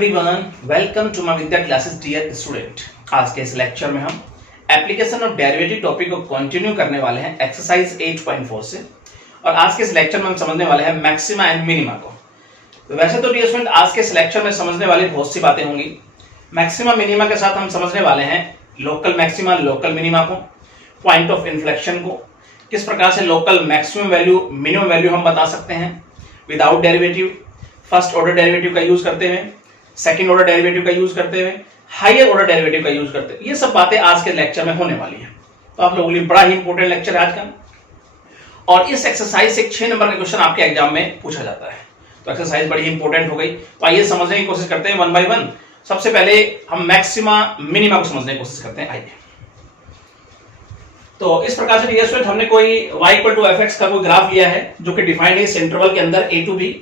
Everyone, welcome to my Vidya classes dear student. आज के इस लेक्चर में हम एप्लीकेशन ऑफ डेरिवेटिव टॉपिक को कंटिन्यू करने वाले हैं एक्सरसाइज 8.4 से। और आज के इस लेक्चर में हम समझने वाले हैं मैक्सिमा एंड मिनिमा को। तो वैसे तो डियर स्टूडेंट आज के इस लेक्चर में समझने वाली बहुत सी बातें होंगी। मैक्सिमा मिनिमा के साथ हम समझने वाले हैं लोकल मैक्सिमा लोकल मिनिमा को, पॉइंट ऑफ इन्फ्लेक्शन को, किस प्रकार से local maximum value minimum value हम बता सकते हैं without derivative, first order derivative का यूज करते हुए, सेकंड ऑर्डर डेरिवेटिव का यूज करते हुए, हायर ऑर्डर डेरिवेटिव का यूज करते हुए। ये सब बातें आज के लेक्चर में होने वाली है। तो आप लोगों के लिए बड़ा ही इंपॉर्टेंट लेक्चर है आज का। और इस एक्सरसाइज से 6 नंबर का क्वेश्चन आपके एग्जाम में पूछा जाता है। तो एक्सरसाइज बड़ी इंपॉर्टेंट हो गई। तो आइए समझने की कोशिश करते हैं वन बाय वन। सबसे पहले हम मैक्सिमा मिनिमा को समझने की कोशिश करते हैं। आइए, तो इस प्रकार से डियर स्टूडेंट हमने कोई y = fx का कोई ग्राफ लिया है जो कि डिफाइंड है इस इंटरवल के अंदर a to b।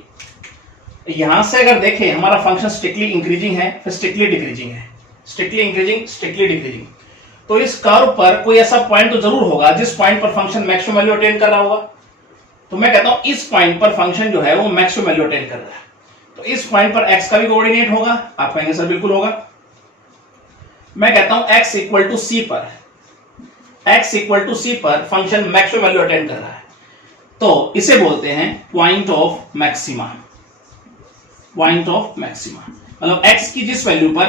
यहां से अगर देखें हमारा फंक्शन स्ट्रिक्टली इंक्रीजिंग है, फिर स्ट्रिक्टली डिक्रीजिंग है, स्ट्रिक्टली इंक्रीजिंग स्ट्रिक्टली डिक्रीजिंग। तो इस कर्व पर कोई ऐसा पॉइंट तो जरूर होगा जिस पॉइंट पर फंक्शन मैक्सिमम वैल्यू अटेन कर रहा होगा। तो मैं कहता हूं इस पॉइंट पर फंक्शन जो है वो मैक्सिमम वैल्यू अटेन कर रहा है। तो इस पॉइंट पर x का भी कोऑर्डिनेट होगा। आप कहेंगे सर बिल्कुल होगा। मैं कहता हूं x = c पर फंक्शन मैक्सिमम वैल्यू अटेन कर रहा है। तो इसे बोलते हैं point of maxima. Point of maxima मतलब x की जिस वैल्यू पर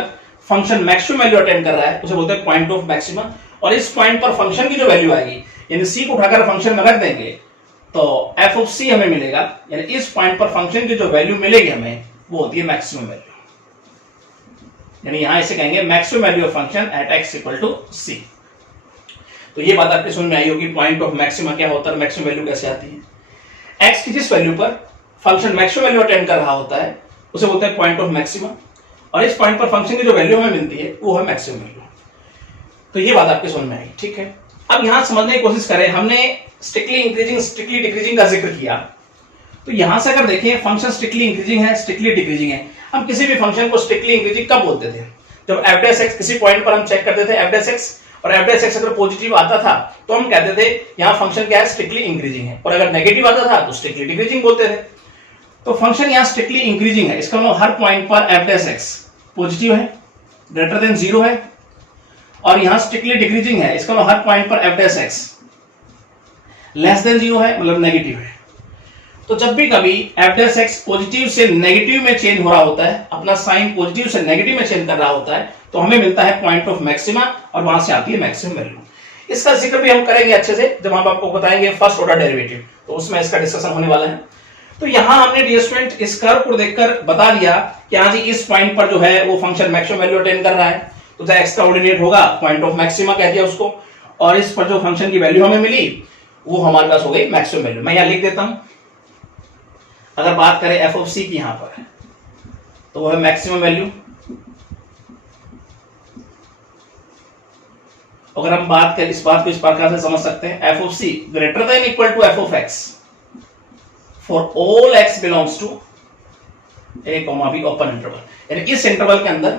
फंक्शन मैक्सिमम वैल्यू अटेन कर रहा है उसे बोलते हैं पॉइंट ऑफ मैक्सिमा। और इस पॉइंट पर फंक्शन की जो वैल्यू आएगी यानी c को उठाकर फंक्शन में रख देंगे तो f of c हमें मिलेगा। यानी इस पॉइंट पर फंक्शन की जो वैल्यू मिलेगी हमें वो होती है मैक्सिमम वैल्यू। यानी यहां इसे कहेंगे maximum value of function at x = c। तो ये बात आपके समझ में आई होगी पॉइंट ऑफ मैक्सिमा क्या होता है, मैक्सिमम वैल्यू कैसे आती है। x की जिस वैल्यू पर फंक्शन मैक्सिमम वैल्यू अटेन कर रहा होता है उसे बोलते हैं पॉइंट ऑफ मैक्सिमा। और इस पॉइंट पर फंक्शन की जो वैल्यू हमें मिलती है वो है मैक्सिमम वैल्यू। तो ये बात आपके समझ में आई, ठीक है। अब यहां समझने की कोशिश करें, हमने स्ट्रिक्टली इंक्रीजिंग स्ट्रिक्टली डिक्रीजिंग का जिक्र किया। तो यहां से अगर देखें फंक्शन स्ट्रिक्टली इंक्रीजिंग है स्ट्रिक्टली डिक्रीजिंग है। हम किसी भी फंक्शन को स्ट्रिक्टली इंक्रीजिंग कब बोलते थे? जब f' किसी पॉइंट पर हम चेक करते थे f' और f' अगर पॉजिटिव आता था तो हम कहते थे यहां फंक्शन क्या है, स्ट्रिक्टली इंक्रीजिंग है। और अगर नेगेटिव आता था तो स्ट्रिक्टली डिक्रीजिंग बोलते थे। तो फंक्शन यहां स्ट्रिक्टली इंक्रीजिंग है, इसका मतलब हर पॉइंट पर f' पॉजिटिव है, ग्रेटर देन 0 है। और यहां स्ट्रिक्टली डिक्रीजिंग है, इसका मतलब हर पॉइंट पर f' लेस देन 0 है, मतलब नेगेटिव है। तो जब भी कभी f' पॉजिटिव से नेगेटिव में चेंज हो रहा होता है, अपना साइन पॉजिटिव से नेगेटिव में चेंज कर रहा होता है, तो हमें मिलता है पॉइंट ऑफ मैक्सिमा और वहां से आती है मैक्सिमम वैल्यू। इसका जिक्र भी हम करेंगे अच्छे से जब हम आपको बताएंगे फर्स्ट ऑर्डर डेरिवेटिव, तो उसमें इसका डिस्कशन होने वाला है। तो यहां हमने डियर स्टूडेंट इस कर्व को देखकर बता दिया कि हां जी इस पॉइंट पर जो है वो फंक्शन मैक्सिमम वैल्यू अटेन कर रहा है। तो जो x का कोऑर्डिनेट होगा पॉइंट ऑफ मैक्सिमा कह दिया उसको। और इस पर जो फंक्शन की वैल्यू हमें मिली वो हमारे पास हो गई मैक्सिमम वैल्यू। मैं यहां लिख देता हूं। अगर बात करें f of c की यहां पर तो वो है मैक्सिमम वैल्यू। अगर हम बात करें इस बात को इस प्रकार से समझ सकते हैं f of c greater than equal to f of x for all x belongs to a, b open interval. यानी इस इंटरवल के अंदर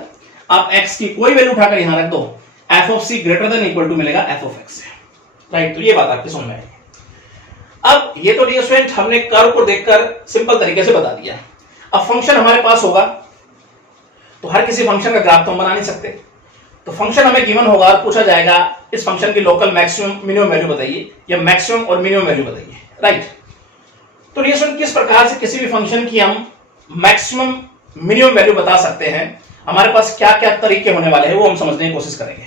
आप x की कोई वैल्यू उठाकर यहां रख दो, f of c greater than equal to मिलेगा f of x से। राइट, तो ये बात आपके समझ में आएगी। अब ये तो डियर स्टूडेंट हमने कर्व को देखकर सिंपल तरीके से बता दिया। अब फंक्शन हमारे पास होगा तो हर किसी फंक्शन का ग्राफ तो हम बना नहीं सकते। तो फंक्शन हमें गिवन होगा और पूछा जाएगा इस फंक्शन की लोकल मैक्सिमम मिनिमम वैल्यू बताइए या मैक्सिमम और मिनिमम वैल्यू बताइए। राइट, तो डियर स्टूडेंट किस प्रकार से किसी भी फंक्शन की हम मैक्सिमम मिनिमम वैल्यू बता सकते हैं, हमारे पास क्या क्या तरीके होने वाले हैं वो हम समझने की कोशिश करेंगे।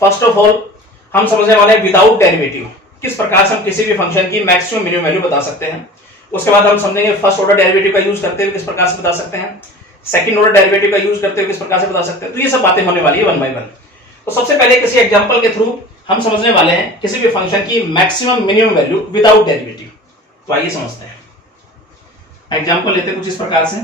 फर्स्ट ऑफ ऑल हम समझने वाले हैं विदाउट डेरिवेटिव, किस प्रकार से हम किसी भी फंक्शन की मैक्सिमम मिनिमम वैल्यू बता सकते हैं। उसके बाद हम समझेंगे फर्स्ट ऑर्डर डेरिवेटिव का यूज करते हुए किस प्रकार से बता सकते हैं, सेकंड ऑर्डर डेरिवेटिव का यूज करते हुए किस प्रकार से बता सकते हैं। तो ये सब बातें होने वाली है वन बाय वन। तो सबसे पहले किसी एग्जांपल के थ्रू हम समझने वाले हैं किसी भी फंक्शन की maximum minimum value without derivative. तो आइए समझते हैं। एग्जांपल लेते हैं कुछ इस प्रकार से।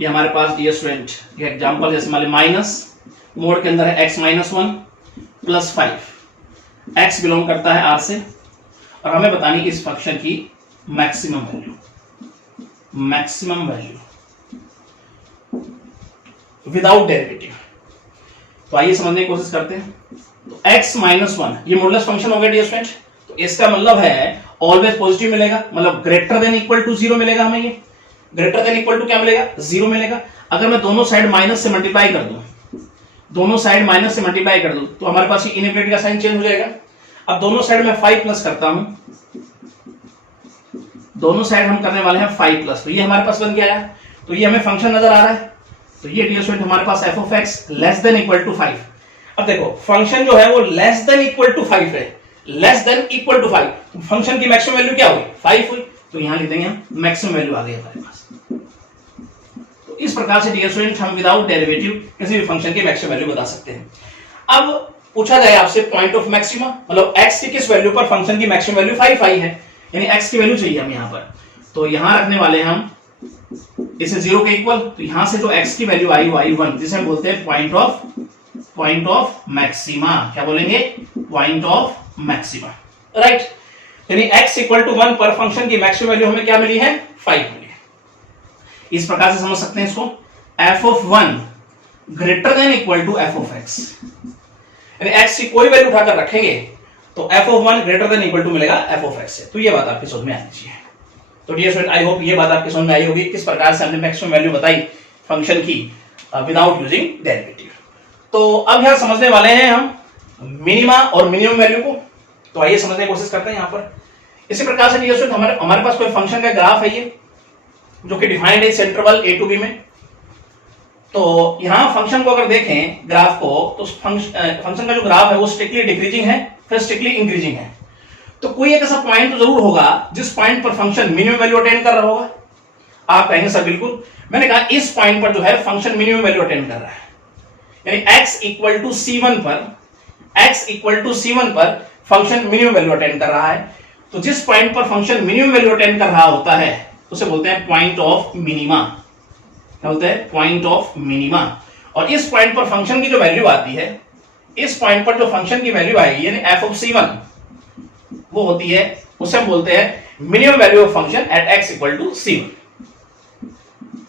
ये हमारे पास डियर स्टूडेंट ये एग्जांपल जैसे मान लीजिए माइनस मोड के अंदर है x - 1 + 5, x बिलोंग करता है r से और हमें बतानी कि इस फंक्शन की मैक्सिमम वैल्यू विदाउट डेरिवेटिव। तो आइए समझने की कोशिश करते हैं। तो x - 1 ये मॉडुलस फंक्शन हो गया डियर स्टूडेंट। तो इसका मतलब है ऑलवेज पॉजिटिव मिलेगा, मतलब ग्रेटर देन इक्वल टू 0 मिलेगा हमें ये। ग्रेटर देन इक्वल टू क्या मिलेगा, 0 मिलेगा। अगर मैं दोनों साइड माइनस से मल्टीप्लाई कर दूं, दोनों साइड माइनस से मल्टीप्लाई कर दूं तो हमारे पास ये इनइक्वालिटी का साइन चेंज हो जाएगा। अब दोनों साइड में 5 प्लस करता हूं, दोनों साइड हम करने वाले हैं 5 प्लस, तो ये हमारे पास बन गया है। तो ये हमें फंक्शन नजर आ रहा है। तो ये डियर स्टूडेंट हमारे पास f of x less than equal to 5। अब देखो फंक्शन जो है वो लेस देन इक्वल टू 5 है, लेस देन इक्वल टू 5, तो फंक्शन की मैक्सिमम वैल्यू क्या हुई, 5 हुई। तो यहां लिख देंगे हम मैक्सिमम वैल्यू आ गई हमारे पास। तो इस प्रकार से डियर स्टूडेंट हम विदाउट डेरिवेटिव किसी भी फंक्शन की मैक्सिमम वैल्यू बता सकते हैं। अब पूछा जाए आपसे पॉइंट ऑफ मैक्सिमा, मतलब x की किस वैल्यू पर फंक्शन की मैक्सिमम वैल्यू 5 आई है, यानी x की वैल्यू चाहिए हम यहां पर। तो यहां रखने वाले हैं हम इसे 0 के इक्वल। तो यहां से जो x की वैल्यू आई वो आई 1, जिसे हम बोलते हैं पॉइंट ऑफ मैक्सिमा। क्या बोलेंगे, पॉइंट ऑफ मैक्सिमा, राइट। यानी x इक्वल टू 1 पर फंक्शन की मैक्सिमम वैल्यू हमें क्या मिली है, 5 मिली है। इस प्रकार से समझ सकते हैं इसको, f of 1 greater than equal to f of x, यानी x की कोई वैल्यू उठाकर रखेंगे तो f of 1 greater than equal to मिलेगा f ऑफ x से। तो ये बात आपकी समझ में आनी चाहिए। तो डियर स्टूडेंट आई होप ये बात आपकी समझ में आई होगी, किस प्रकार से हमने मैक्सिमम वैल्यू बताई फंक्शन की विदाउट यूजिंग डेरिवेटिव। तो अब यहां समझने वाले हैं हम मिनिमा और मिनिमम वैल्यू को। तो आइए समझने की कोशिश करते हैं यहां पर। इसी प्रकार से डियर स्टूडेंट हमारे पास कोई फंक्शन का ग्राफ है ये, जो कि डिफाइंड है इस इंटरवल a to b में। तो यहां फंक्शन को अगर देखें ग्राफ को, तो फंक्शन का जो ग्राफ है वो स्ट्रिक्टली डिक्रीजिंग है, फिर स्ट्रिक्टली इंक्रीजिंग है। तो कोई एक ऐसा पॉइंट तो जरूर होगा जिस पॉइंट पर फंक्शन मिनिमम वैल्यू अटेन कर रहा होगा। आप कहेंगे सर बिल्कुल, मैंने कहा इस पॉइंट पर जो है फंक्शन मिनिमम वैल्यू अटेन कर रहा है, यानी x इक्वल टू c1 पर फंक्शन मिनिमम वैल्यू अटेन कर रहा है। तो जिस पॉइंट पर फंक्शन मिनिमम वैल्यू अटेन कर रहा होता है उसे बोलते हैं पॉइंट ऑफ मिनिमा। क्या बोलते हैं, पॉइंट ऑफ मिनिमा। और इस पॉइंट पर फंक्शन की जो वैल्यू आती है, इस पॉइंट पर जो फंक्शन की वैल्यू आएगी यानी f ऑफ c1 वो होती है, उसे हम बोलते हैं minimum value of function at x equal to c1।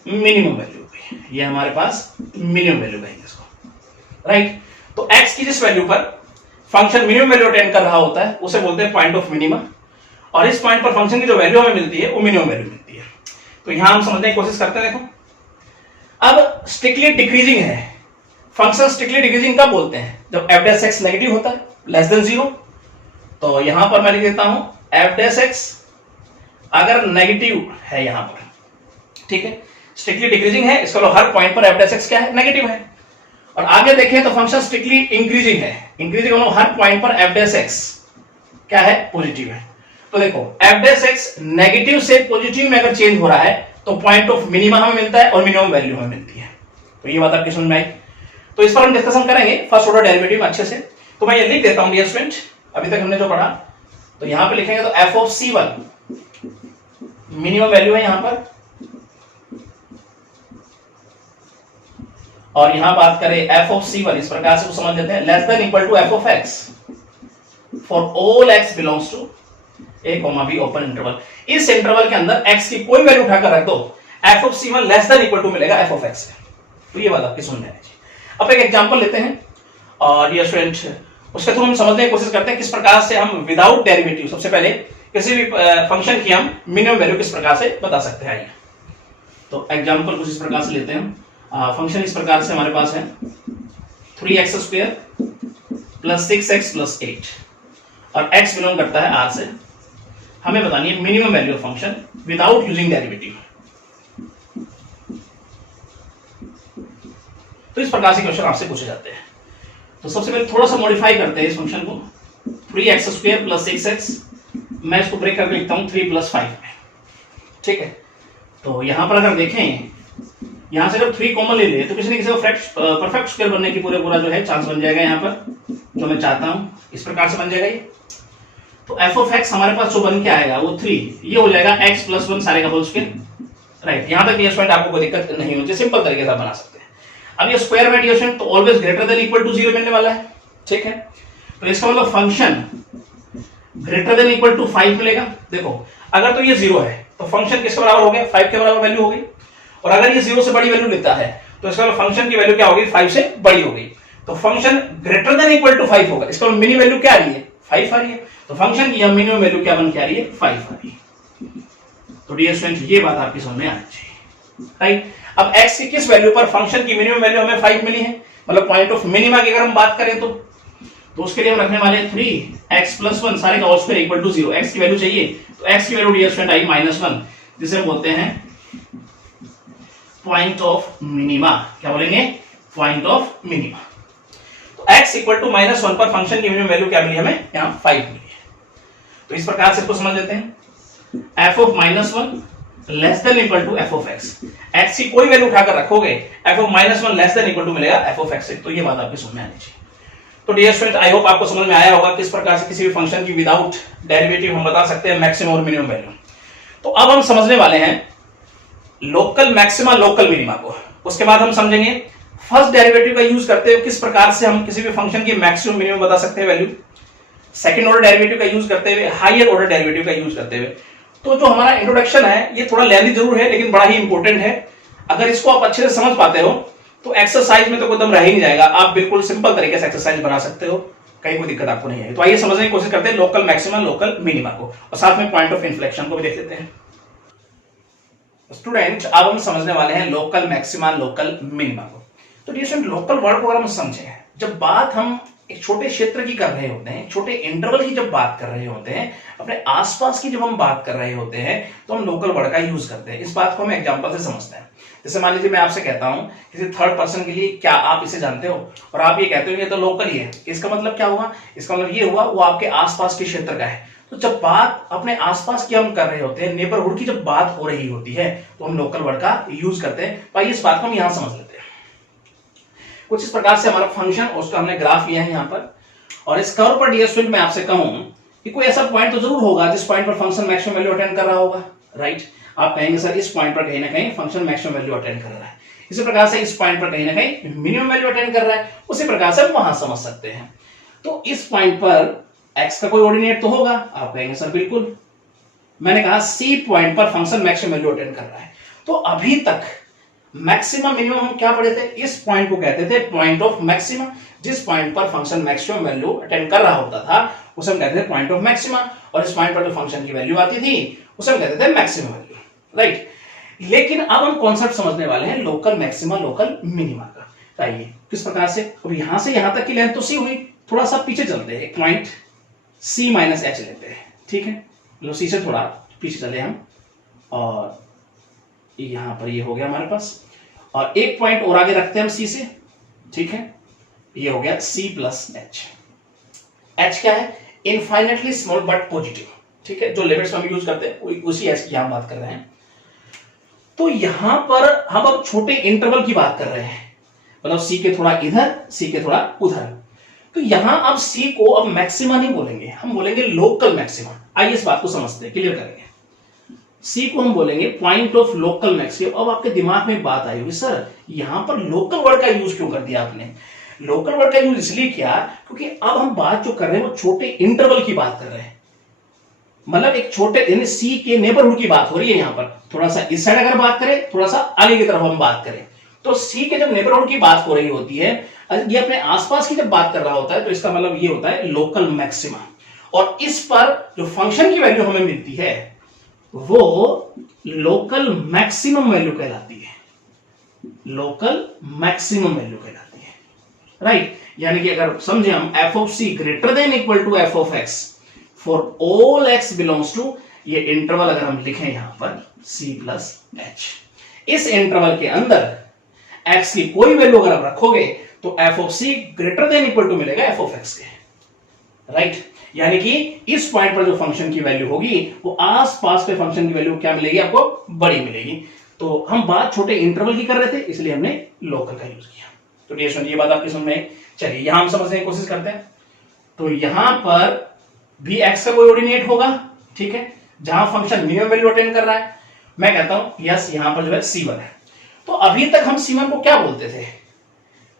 Minimum value, ये हमारे पास मिनिमम वैल्यू कहेंगे इसको, राइट। तो x की जिस वैल्यू पर फंक्शन मिनिमम वैल्यू अटेन कर रहा होता है उसे बोलते हैं पॉइंट ऑफ मिनिमा। और इस पॉइंट पर फंक्शन की जो वैल्यू हमें मिलती है वो मिनिमम वैल्यू मिलती है। तो यहां हम समझने की कोशिश करते हैं। देखो अब स्ट्रिक्टली डिक्रीजिंग है फंक्शन, स्ट्रिक्टली डिक्रीजिंग कब बोलते हैं, जब f डैश x नेगेटिव होता है, लेस देन 0। तो यहां पर मैं लिख देता हूं f डैश x अगर नेगेटिव है यहां पर, ठीक है, स्ट्रिक्टली डिक्रीजिंग है, इसका मतलब हर पॉइंट पर f डैश x क्या है, नेगेटिव है। और आगे देखें तो फंक्शन स्ट्रिक्टली इंक्रीजिंग है, इंक्रीजिंग मतलब हर पॉइंट पर f डैश x क्या है, पॉजिटिव है। तो देखो f डैश x नेगेटिव से पॉजिटिव में अगर चेंज हो रहा है तो पॉइंट ऑफ मिनिमा हमें मिलता है और मिनिमम वैल्यू हमें मिलती है। तो ये बात आपकी समझ में आई। तो इस पर हम डिस्कशन करेंगे फर्स्ट ऑर्डर डेरिवेटिव अच्छे से। तो मैं ये लिख देता हूं डियर स्टूडेंट, अभी तक हमने जो पढ़ा, तो यहां पे लिखेंगे तो f of c1 minimum value है यहां पर, और यहां बात करें f ऑफ c1 इस प्रकार से समझ लेते हैं, less than equal to f of x for all x belongs to a, b open interval. इस इंटरवल के अंदर x की कोई वैल्यू उठाकर रख दो, f of c1 less than equal to मिलेगा f ऑफ x। तो ये बात आपकी समझ में आनी चाहिए। अब एक एग्जांपल लेते हैं और डियर स्टूडेंट उसके थ्रू हम समझने की कोशिश करते हैं किस प्रकार से हम विदाउट डेरिवेटिव सबसे पहले किसी भी फंक्शन की हम मिनिमम वैल्यू किस प्रकार से बता सकते हैं। तो एग्जांपल कुछ इस प्रकार से लेते हैं। फंक्शन इस प्रकार से हमारे पास है 3x² प्लस 6x प्लस 8 और x बिलोंग करता है r से। हमें बतानी है minimum value of function without using derivative. तो इस प्रकार से क्वेश्चन आपसे पूछे जाते हैं। तो सबसे पहले थोड़ा सा मॉडिफाई करते हैं इस फंक्शन को, 3x² प्लस 6x, मैं इसको ब्रेक करके लिखता हूं 3 प्लस 5 में, ठीक है। तो यहां पर अगर देखें, यहां से जब 3 कॉमन ले ले तो किसी न किसी को परफेक्ट स्क्वायर बनने की पूरा जो है चांस बन जाएगा। यहां पर जो मैं चाहता हूं इस प्रकार से बन जाएगा ये। तो f ऑफ x हमारे पास जो बन के आएगा वो 3, ये हो जाएगा x प्लस 1 सारे का होल स्क्वायर, राइट। यहां तक ये स्टूडेंट आपको कोई दिक्कत नहीं होती, सिंपल तरीके से बना सकते हैं। अब ये स्क्वायर में डिवीजन तो always greater than equal to 0 मिलने वाला है, ठीक है। तो इसका मतलब function greater than equal to 5 मिलेगा। देखो अगर तो ये 0 है तो फंक्शन किसके बराबर हो गया, 5 के बराबर वैल्यू हो गई। और अगर ये 0 से बड़ी वैल्यू लेता है तो इसका मतलब फंक्शन की वैल्यू क्या होगी, 5 से बड़ी हो गई। तो function greater than equal to 5 होगा, इसका मतलब मिनिमम वैल्यू क्या आ रही है, 5 आ रही है। तो फंक्शन की मिनिमम वैल्यू क्या बन के आ रही है, 5 आ रही है। तो डियर स्टूडेंट ये बात आपकी समझ में आनी चाहिए। राइट। अब x की किस वैल्यू पर फंक्शन की मिनिमम वैल्यू हमें 5 मिली है, मतलब पॉइंट ऑफ मिनिमा की अगर हम बात करें तो उसके लिए हम रखने वाले हैं 3x + 1 सारे का whole square equal to 0। x की वैल्यू चाहिए तो x की वैल्यू डियर स्टूडेंट आई -1, जिसे हम बोलते हैं पॉइंट ऑफ मिनिमा। क्या बोलेंगे? Point of minima. तो x इक्वल टू -1 पर फंक्शन की मिनिमम वैल्यू क्या मिली हमें? यहां 5 मिली है। तो इस प्रकार से इसको समझ लेते हैं, f of -1 less than equal to f of x। x की कोई वैल्यू उठाकर रखोगे f of -1 less than equal to मिलेगा f ऑफ x। तो ये बात आपके समझ में आनी चाहिए। तो डियर स्टूडेंट, आई होप आपको समझ में आया होगा किस प्रकार से किसी भी फंक्शन की विदाउट डेरिवेटिव हम बता सकते हैं मैक्सिमम और मिनिमम वैल्यू। तो अब हम समझने वाले हैं लोकल मैक्सिमा लोकल मिनिमा को। उसके बाद हम समझेंगे फर्स्ट डेरिवेटिव का यूज करते हुए किस प्रकार से हम किसी भी फंक्शन की मैक्सिमम मिनिमम बता सकते हैं वैल्यू, सेकंड ऑर्डर डेरिवेटिव का यूज करते हुए, हायर ऑर्डर डेरिवेटिव का यूज करते हुए। तो जो हमारा इंट्रोडक्शन है ये थोड़ा लेंथी जरूर है लेकिन बड़ा ही इंपॉर्टेंट है। अगर इसको आप अच्छे से समझ पाते हो तो एक्सरसाइज में तो कोई दम रह ही नहीं जाएगा, आप बिल्कुल सिंपल तरीके से एक्सरसाइज बना सकते हो, कहीं कोई दिक्कत आपको नहीं है। तो आइए समझने की कोशिश करते हैं लोकल मैक्सिमा लोकल मिनिमा को, और साथ में पॉइंट ऑफ इन्फ्लेक्शन को भी देख लेते हैं। स्टूडेंट, अब हम समझने वाले हैं लोकल मैक्सिमा लोकल मिनिमा को। तो डियर स्टूडेंट, लोकल वर्ड को अगर हम समझें, जब बात हम एक छोटे क्षेत्र की कर रहे होते हैं, छोटे इंटरवल की जब बात कर रहे होते हैं, अपने आसपास की जब हम बात कर रहे होते हैं, तो हम लोकल वर्ड का यूज करते हैं। इस बात को हम एग्जांपल से समझते हैं। जैसे मान लीजिए मैं आपसे कहता हूं किसी थर्ड पर्सन के लिए, क्या आप इसे जानते हो, और आप ये कहते हो ये तो लोकल ही है, इसका मतलब क्या हुआ? इसका मतलब ये हुआ वो आपके आसपास के क्षेत्र का है। तो जब बात अपने आसपास की हम कर रहे होते हैं, नेबरहुड की जब बात हो रही होती है, तो हम लोकल वर्ड का यूज करते हैं। तो इस बात को हम यहां समझ लेते हैं। कुछ इस प्रकार से हमारा फंक्शन, उसका हमने ग्राफ लिया है यहां पर, और इस कर्व पर डियर स्टूडेंट मैं आपसे कहूं कि कोई ऐसा पॉइंट तो जरूर होगा जिस पॉइंट पर फंक्शन मैक्सिमम वैल्यू अटेंड कर रहा होगा, राइट। आप कहेंगे सर इस पॉइंट पर कहीं ना कहीं फंक्शन मैक्सिमम वैल्यू अटेंड कर रहा है, इसी प्रकार से इस पॉइंट पर कहीं ना कहीं मिनिमम वैल्यू अटेंड कर रहा है, उसी प्रकार से हम वहां समझ सकते हैं। तो इस पॉइंट पर x का कोई ऑर्डिनेट तो होगा, आप कहेंगे सर बिल्कुल। मैंने कहा C पॉइंट पर फंक्शन मैक्सिमम वैल्यू अटेंड कर रहा है। तो अभी तक मैक्सिमम मिनिमम हम क्या पढ़े थे? इस पॉइंट को कहते थे पॉइंट ऑफ मैक्सिमा। जिस पॉइंट पर फंक्शन मैक्सिमम वैल्यू अटेंड कर रहा होता था उसे हम कहते थे पॉइंट ऑफ मैक्सिमा, और इस पॉइंट पर जो फंक्शन की वैल्यू आती थी उसे हम कहते थे मैक्सिमम वैल्यू, राइट। लेकिन अब हम कॉन्सेप्ट समझने वाले हैं लोकल मैक्सिमा लोकल मिनिमा का। आइए किस प्रकार से, अब यहां से यहां तक की लेंथ तो C हुई, थोड़ा सा पीछे चलते हैं, एक पॉइंट C माइनस H लेते हैं, ठीक है। लो C से थोड़ा पीछे चले हम, और यहां पर ये हो गया हमारे पास, और एक पॉइंट और आगे रखते हैं हम C से, ठीक है। ये हो गया C प्लस H। H क्या है? इनफाइनेटली स्मॉल बट पॉजिटिव, ठीक है। जो लिमिट्स हम यूज करते हैं उसी H की हम बात कर रहे हैं। तो यहां पर हम अब छोटे इंटरवल की बात कर रहे हैं, मतलब C के थोड़ा इधर, C के थोड़ा उधर। तो यहां अब C को अब मैक्सिमा नहीं बोलेंगे, हम बोलेंगे लोकल मैक्सिमा। आइए इस बात को समझते हैं, क्लियर करेंगे। C को हम बोलेंगे पॉइंट ऑफ लोकल मैक्सिमम। अब आपके दिमाग में बात आई होगी, सर यहां पर लोकल वर्ड का यूज क्यों कर दिया आपने? लोकल वर्ड का यूज इसलिए किया क्योंकि अब हम बात जो कर रहे हैं वो छोटे इंटरवल की बात कर रहे हैं, मतलब एक छोटे C के नेबरहुड की बात हो रही है। यहां पर थोड़ा सा इस साइड अगर बात करें, थोड़ा सा आगे की तरफ हम बात करें, तो C के जब नेबरहुड की बात हो रही होती है, ये अपने आसपास की जब बात कर रहा होता है, तो इसका मतलब ये होता है लोकल मैक्सिमा। और इस पर जो फंक्शन की वैल्यू हमें मिलती है वो लोकल मैक्सिमम वैल्यू कहलाती है, लोकल मैक्सिमम वैल्यू कहलाती है, राइट। यानी कि अगर समझे हम f of C greater than equal to f of x for all x belongs to, ये इंटरवल अगर हम लिखें यहां पर C प्लस H, इस इंटरवल के अंदर x की कोई वैल्यू अगर आप रखोगे तो f of C greater than equal to मिलेगा f ऑफ x के, राइट। यानी कि इस पॉइंट पर जो फंक्शन की वैल्यू होगी वो आसपास के फंक्शन की वैल्यू क्या मिलेगी? आपको बड़ी मिलेगी। तो हम बात छोटे इंटरवल की कर रहे थे, इसलिए हमने लोकल का यूज किया। तो डियर स्टूडेंट, ये बात आपकी समझ में। चलिए यहां हम समझने की कोशिश करते हैं। तो यहां पर भी x का कोई ऑर्डिनेट होगा, ठीक है, जहां फंक्शन मिनिमम वैल्यू अटेंड कर रहा है। मैं कहता हूं यस, यहां पर जो है C1 है। तो अभी तक हम C1 को क्या बोलते थे?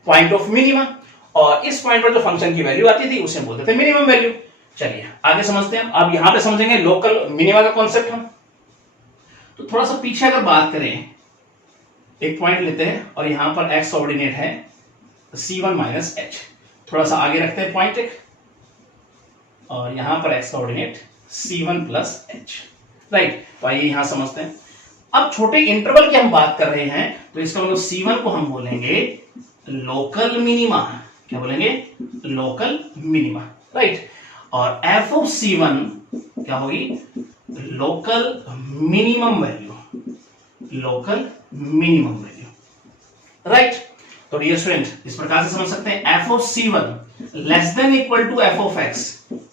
पॉइंट ऑफ मिनिमा, और इस पॉइंट पर जो फंक्शन की वैल्यू आती थी उसे बोलते थे मिनिमम वैल्यू। चलिए आगे समझते हैं। अब यहां पे समझेंगे लोकल मिनिमा का कॉन्सेप्ट हम। तो थोड़ा सा पीछे अगर बात करें, एक पॉइंट लेते हैं और यहां पर x ऑर्डिनेट है C1 माइनस H, थोड़ा सा आगे रखते हैं पॉइंट एक, और यहां पर x ordinate C1 plus H, right. तो आइए यहां समझते हैं। अब छोटे इंटरवल की हम बात कर रहे हैं तो इसका मतलब C1 को हम बोलेंगे लोकल मिनिमा। क्या बोलेंगे? Local minima, right. और f ऑफ C1 क्या होगी? Local minimum value, local minimum value, right. तो डियर स्टूडेंट, इस प्रकार से समझ सकते हैं f of C1 less than equal to f of x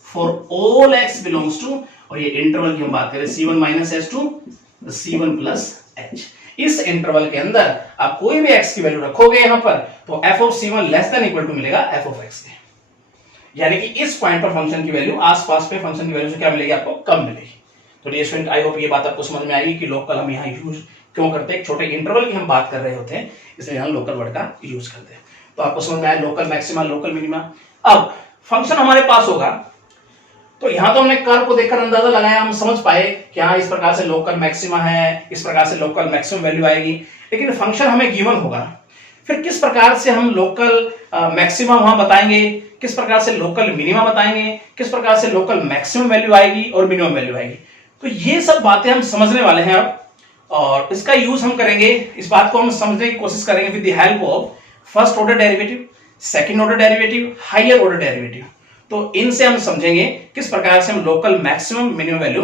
for all x belongs to, और ये इंटरवल की हम बात करें C1 minus S2 C1 plus H। इस इंटरवल के अंदर आप कोई भी x की वैल्यू रखोगे यहां पर तो f of C1 less than equal to मिलेगा f ऑफ x के, यानी कि इस पॉइंट पर फंक्शन की वैल्यू आसपास पे फंक्शन की वैल्यू से क्या मिलेगी? आपको कम मिलेगी। तो डियर स्टूडेंट, आई होप ये बात आपको समझ में आएगी कि लोकल हम यहाँ यूज क्यों करते हैं। छोटे इंटरवल की हम बात कर रहे होते हैं इसलिए हम लोकल वर्ड का यूज करते हैं। तो आपको समझ में आया लोकल मैक्सिमा, लोकल मिनिमा। अब फंक्शन हमारे पास होगा तो यहां तो हमने कर्व को देखकर अंदाजा लगाया, हम समझ पाए कि हाँ इस प्रकार से लोकल मैक्सिमा है, इस प्रकार से लोकल मैक्सिमम वैल्यू आएगी। लेकिन फंक्शन हमें गिवन होगा, फिर किस प्रकार से हम लोकल मैक्सिमा वहां बताएंगे, किस प्रकार से लोकल मिनिमा बताएंगे, किस प्रकार से लोकल मैक्सिमम वैल्यू आएगी और मिनिमम वैल्यू आएगी। तो ये सब बातें हम समझने वाले हैं अब, और इसका यूज हम करेंगे, इस बात को हम समझने की कोशिश करेंगे with the help of first order derivative, second order derivative, higher order derivative. तो इनसे हम समझेंगे किस प्रकार से हम लोकल मैक्सिमम मिनिमम वैल्यू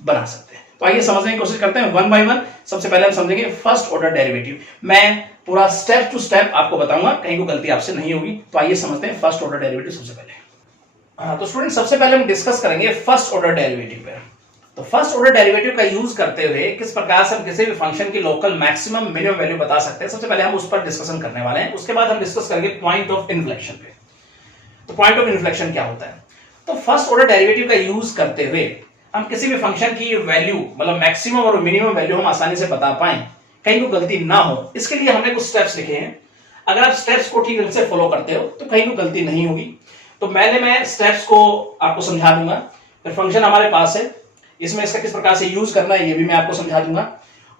बना सकते हैं। तो आइए समझने की कोशिश करते हैं वन बाय वन। सबसे पहले हम समझेंगे फर्स्ट ऑर्डर डेरिवेटिव। मैं पूरा स्टेप टू स्टेप आपको बताऊंगा, कहीं कोई गलती आपसे नहीं होगी। तो आइए समझते हैं फर्स्ट ऑर्डर डेरिवेटिव सबसे पहले। तो स्टूडेंट, सबसे पहले हम डिस्कस करेंगे फर्स्ट ऑर्डर डेरिवेटिव पे। तो फर्स्ट ऑर्डर डेरिवेटिव का यूज करते हुए किस प्रकार से हम किसी भी फंक्शन की लोकल मैक्सिमम मिनिमम वैल्यू बता सकते हैं, सबसे पहले हम उस पर डिस्कशन करने वाले हैं। उसके बाद हम डिस्कस करेंगे पॉइंट ऑफ इन्फ्लेक्शन पे। तो पॉइंट ऑफ इन्फ्लेक्शन क्या होता है? तो फर्स्ट ऑर्डर डेरिवेटिव का यूज करते हुए हम किसी भी फंक्शन की वैल्यू, मतलब मैक्सिमम और मिनिमम वैल्यू हम आसानी से बता पाए, कहीं कोई गलती ना हो, इसके लिए हमने कुछ स्टेप्स लिखे हैं। अगर आप स्टेप्स को ठीक ढंग से फॉलो करते हो तो कहीं कोई गलती नहीं होगी। तो मैं स्टेप्स को आपको समझा दूंगा। फिर फंक्शन हमारे पास है, इसमें इसका किस प्रकार से यूज करना है ये भी मैं आपको समझा दूंगा।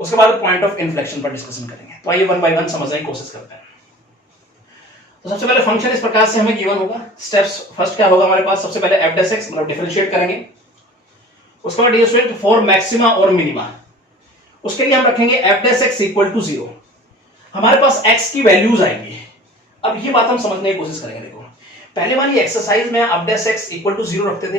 उसके बाद पॉइंट ऑफ इन्फ्लेक्शन पर डिस्कशन करेंगे। तो आइए वन बाय वन समझने की कोशिश करते हैं। तो सबसे पहले फंक्शन इस प्रकार से हमें गिवन होगा। स्टेप्स फर्स्ट क्या होगा हमारे पास? सबसे पहले f डैश x मतलब डिफरेंशिएट करेंगे। उसके बाद डिफरेंशिएट फॉर मैक्सिमा और मिनिमा, उसके लिए हम रखेंगे f dash x equal to 0। हमारे पास x की वैल्यूज आएंगी। अब ये बात हम समझने की कोशिश करेंगे। देखो, पहले वाली एक्सरसाइज में f dash x equal to 0 रखते थे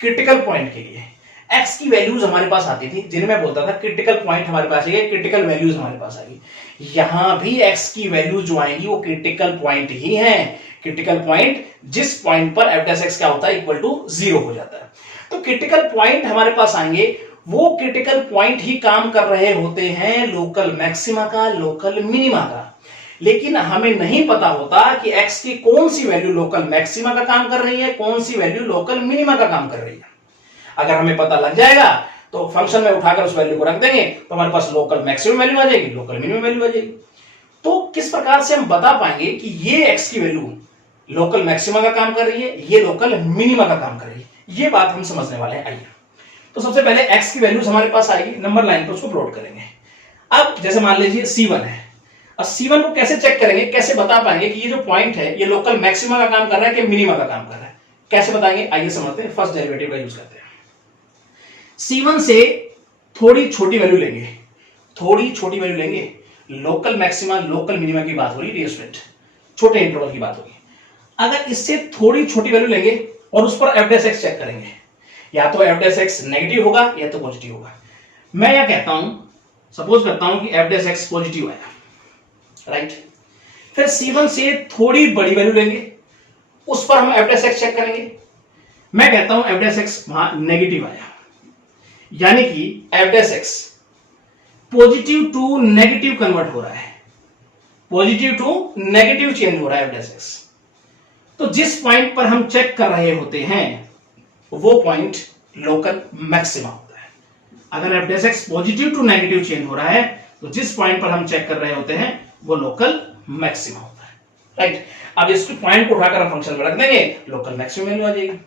क्रिटिकल पॉइंट के लिए। x की वैल्यूज हमारे पास आती थी जिन्हें मैं बोलता था क्रिटिकल पॉइंट हमारे पास आएगी, क्रिटिकल वैल्यूज हमारे पास आएगी। यहां भी x की वैल्यू जो आएंगी वो क्रिटिकल पॉइंट ही है। क्रिटिकल पॉइंट जिस पॉइंट पर f डैश x क्या होता है? इक्वल टू 0 हो जाता है। तो क्रिटिकल पॉइंट हमारे पास आएंगे, वो क्रिटिकल पॉइंट ही काम कर रहे होते हैं लोकल मैक्सिमा का, लोकल मिनिमा का। लेकिन हमें नहीं पता होता कि x की कौन सी वैल्यू लोकल मैक्सिमा का काम कर रही है, कौन सी वैल्यू लोकल मिनिमा का काम कर रही है। अगर हमें पता लग जाएगा तो फंक्शन में उठाकर उस वैल्यू को रख देंगे तो हमारे पास लोकल मैक्सिमम वैल्यू आ जाएगी, लोकल मिनिमम वैल्यू आ जाएगी। तो किस प्रकार से हम बता पाएंगे कि ये x की वैल्यू लोकल मैक्सिमा का काम कर रही है, ये लोकल मिनिमा का काम कर रही है, ये बात हम समझने वाले हैं। आइए, तो सबसे पहले x की वैल्यूज हमारे पास आएगी, नंबर लाइन पर उसको प्लॉट करेंगे। अब जैसे मान लीजिए C1 है, अब C1 को कैसे चेक करेंगे, कैसे बता पाएंगे कि ये जो पॉइंट है ये लोकल मैक्सिमा का काम कर रहा है कि मिनिमा का काम कर रहा है, कैसे बताएंगे? आइए समझते हैं। फर्स्ट डेरिवेटिव का यूज करते हैं। C1 से थोड़ी छोटी वैल्यू लेंगे, थोड़ी छोटी वैल्यू लेंगे, लोकल मैक्सिमा लोकल मिनिमा की बात हो रही है स्टूडेंट, छोटे इंटरवल की बात होगी। अगर इससे थोड़ी छोटी वैल्यू लेंगे और उस पर f डैश x चेक करेंगे, या तो f डैश x नेगेटिव होगा या तो पॉजिटिव होगा। मैं यह कहता हूं, सपोज करता हूं कि f डैश x पॉजिटिव आया, राइट। फिर C1 से थोड़ी बड़ी वैल्यू लेंगे, उस पर हम f डैश x चेक करेंगे। मैं कहता हूं f डैश x वहां नेगेटिव आया, यानी कि f dash x positive to negative convert हो रहा है, पॉजिटिव टू नेगेटिव चेंज हो रहा है f डैश x। तो जिस पॉइंट पर हम चेक कर रहे होते हैं वो पॉइंट लोकल मैक्सिमा होता है। अगर f dash x positive to negative change हो रहा है तो जिस पॉइंट पर हम चेक कर रहे होते हैं वो लोकल मैक्सिमा होता है, राइट। अब इस पॉइंट को उठाकर हम फंक्शन में रख देंगे, लोकल मैक्सिमम वैल्यू आ जाएगी।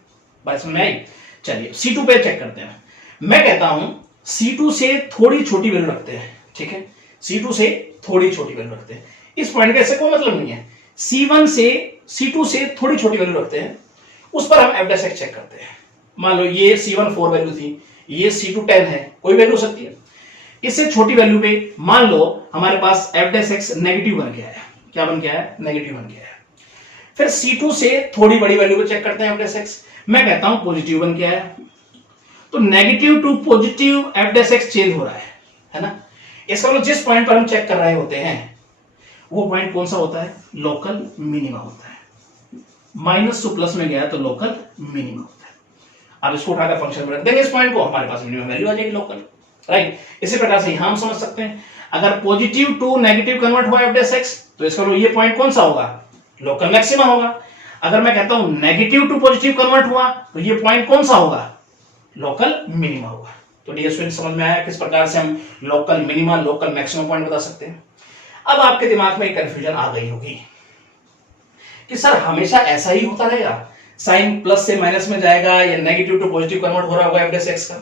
बात समझ में आई? चलिए C2 पे चेक करते हैं। मैं कहता हूं C2 से थोड़ी छोटी वैल्यू रखते हैं, ठीक है। C2 से थोड़ी छोटी वैल्यू रखते हैं। इस पॉइंट का इससे कोई मतलब नहीं है। C2 से थोड़ी छोटी वैल्यू रखते हैं, उस पर हम f डैश x चेक करते हैं। मान लो ये C1 4 वैल्यू थी, ये C2 10 है, कोई वैल्यू हो सकती है। इससे छोटी वैल्यू पे मान लो हमारे पास एफ डैश एक्स नेगेटिव बन गया है। क्या बन गया है? नेगेटिव बन गया है। फिर C2 से थोड़ी बड़ी वैल्यू को चेक करते हैं एफ डैश एक्स। मैं कहता हूं पॉजिटिव बन गया है, तो negative to positive f dash x change हो रहा है ना। इसका मतलब जिस पॉइंट पर हम चेक कर रहे होते हैं वो पॉइंट कौन सा होता है? लोकल मिनिमा होता है। माइनस टू प्लस में गया तो लोकल मिनिमा होता है। अब इसको उठाकर फंक्शन में रख देंगे इस पॉइंट को, हमारे पास मिनिमम वैल्यू आ जाएगी लोकल, राइट। इसी प्रकार से हम समझ सकते हैं अगर पॉजिटिव टू नेगेटिव कन्वर्ट हुआ एफ डैश एक्स तो इसका मतलब ये पॉइंट कौन सा होगा? लोकल मैक्सिमा होगा। अगर मैं कहता हूं नेगेटिव टू पॉजिटिव कन्वर्ट हुआ तो ये पॉइंट कौन सा होगा? लोकल मिनिमा होगा। तो डियर स्टूडेंट समझ में आया किस प्रकार से हम local minima local maximum point बता सकते हैं। अब आपके दिमाग में एक कंफ्यूजन आ गई होगी कि सर हमेशा ऐसा ही होता रहेगा, साइन प्लस से माइनस में जाएगा या नेगेटिव टू पॉजिटिव कन्वर्ट हो रहा होगा एफ डैश एक्स का?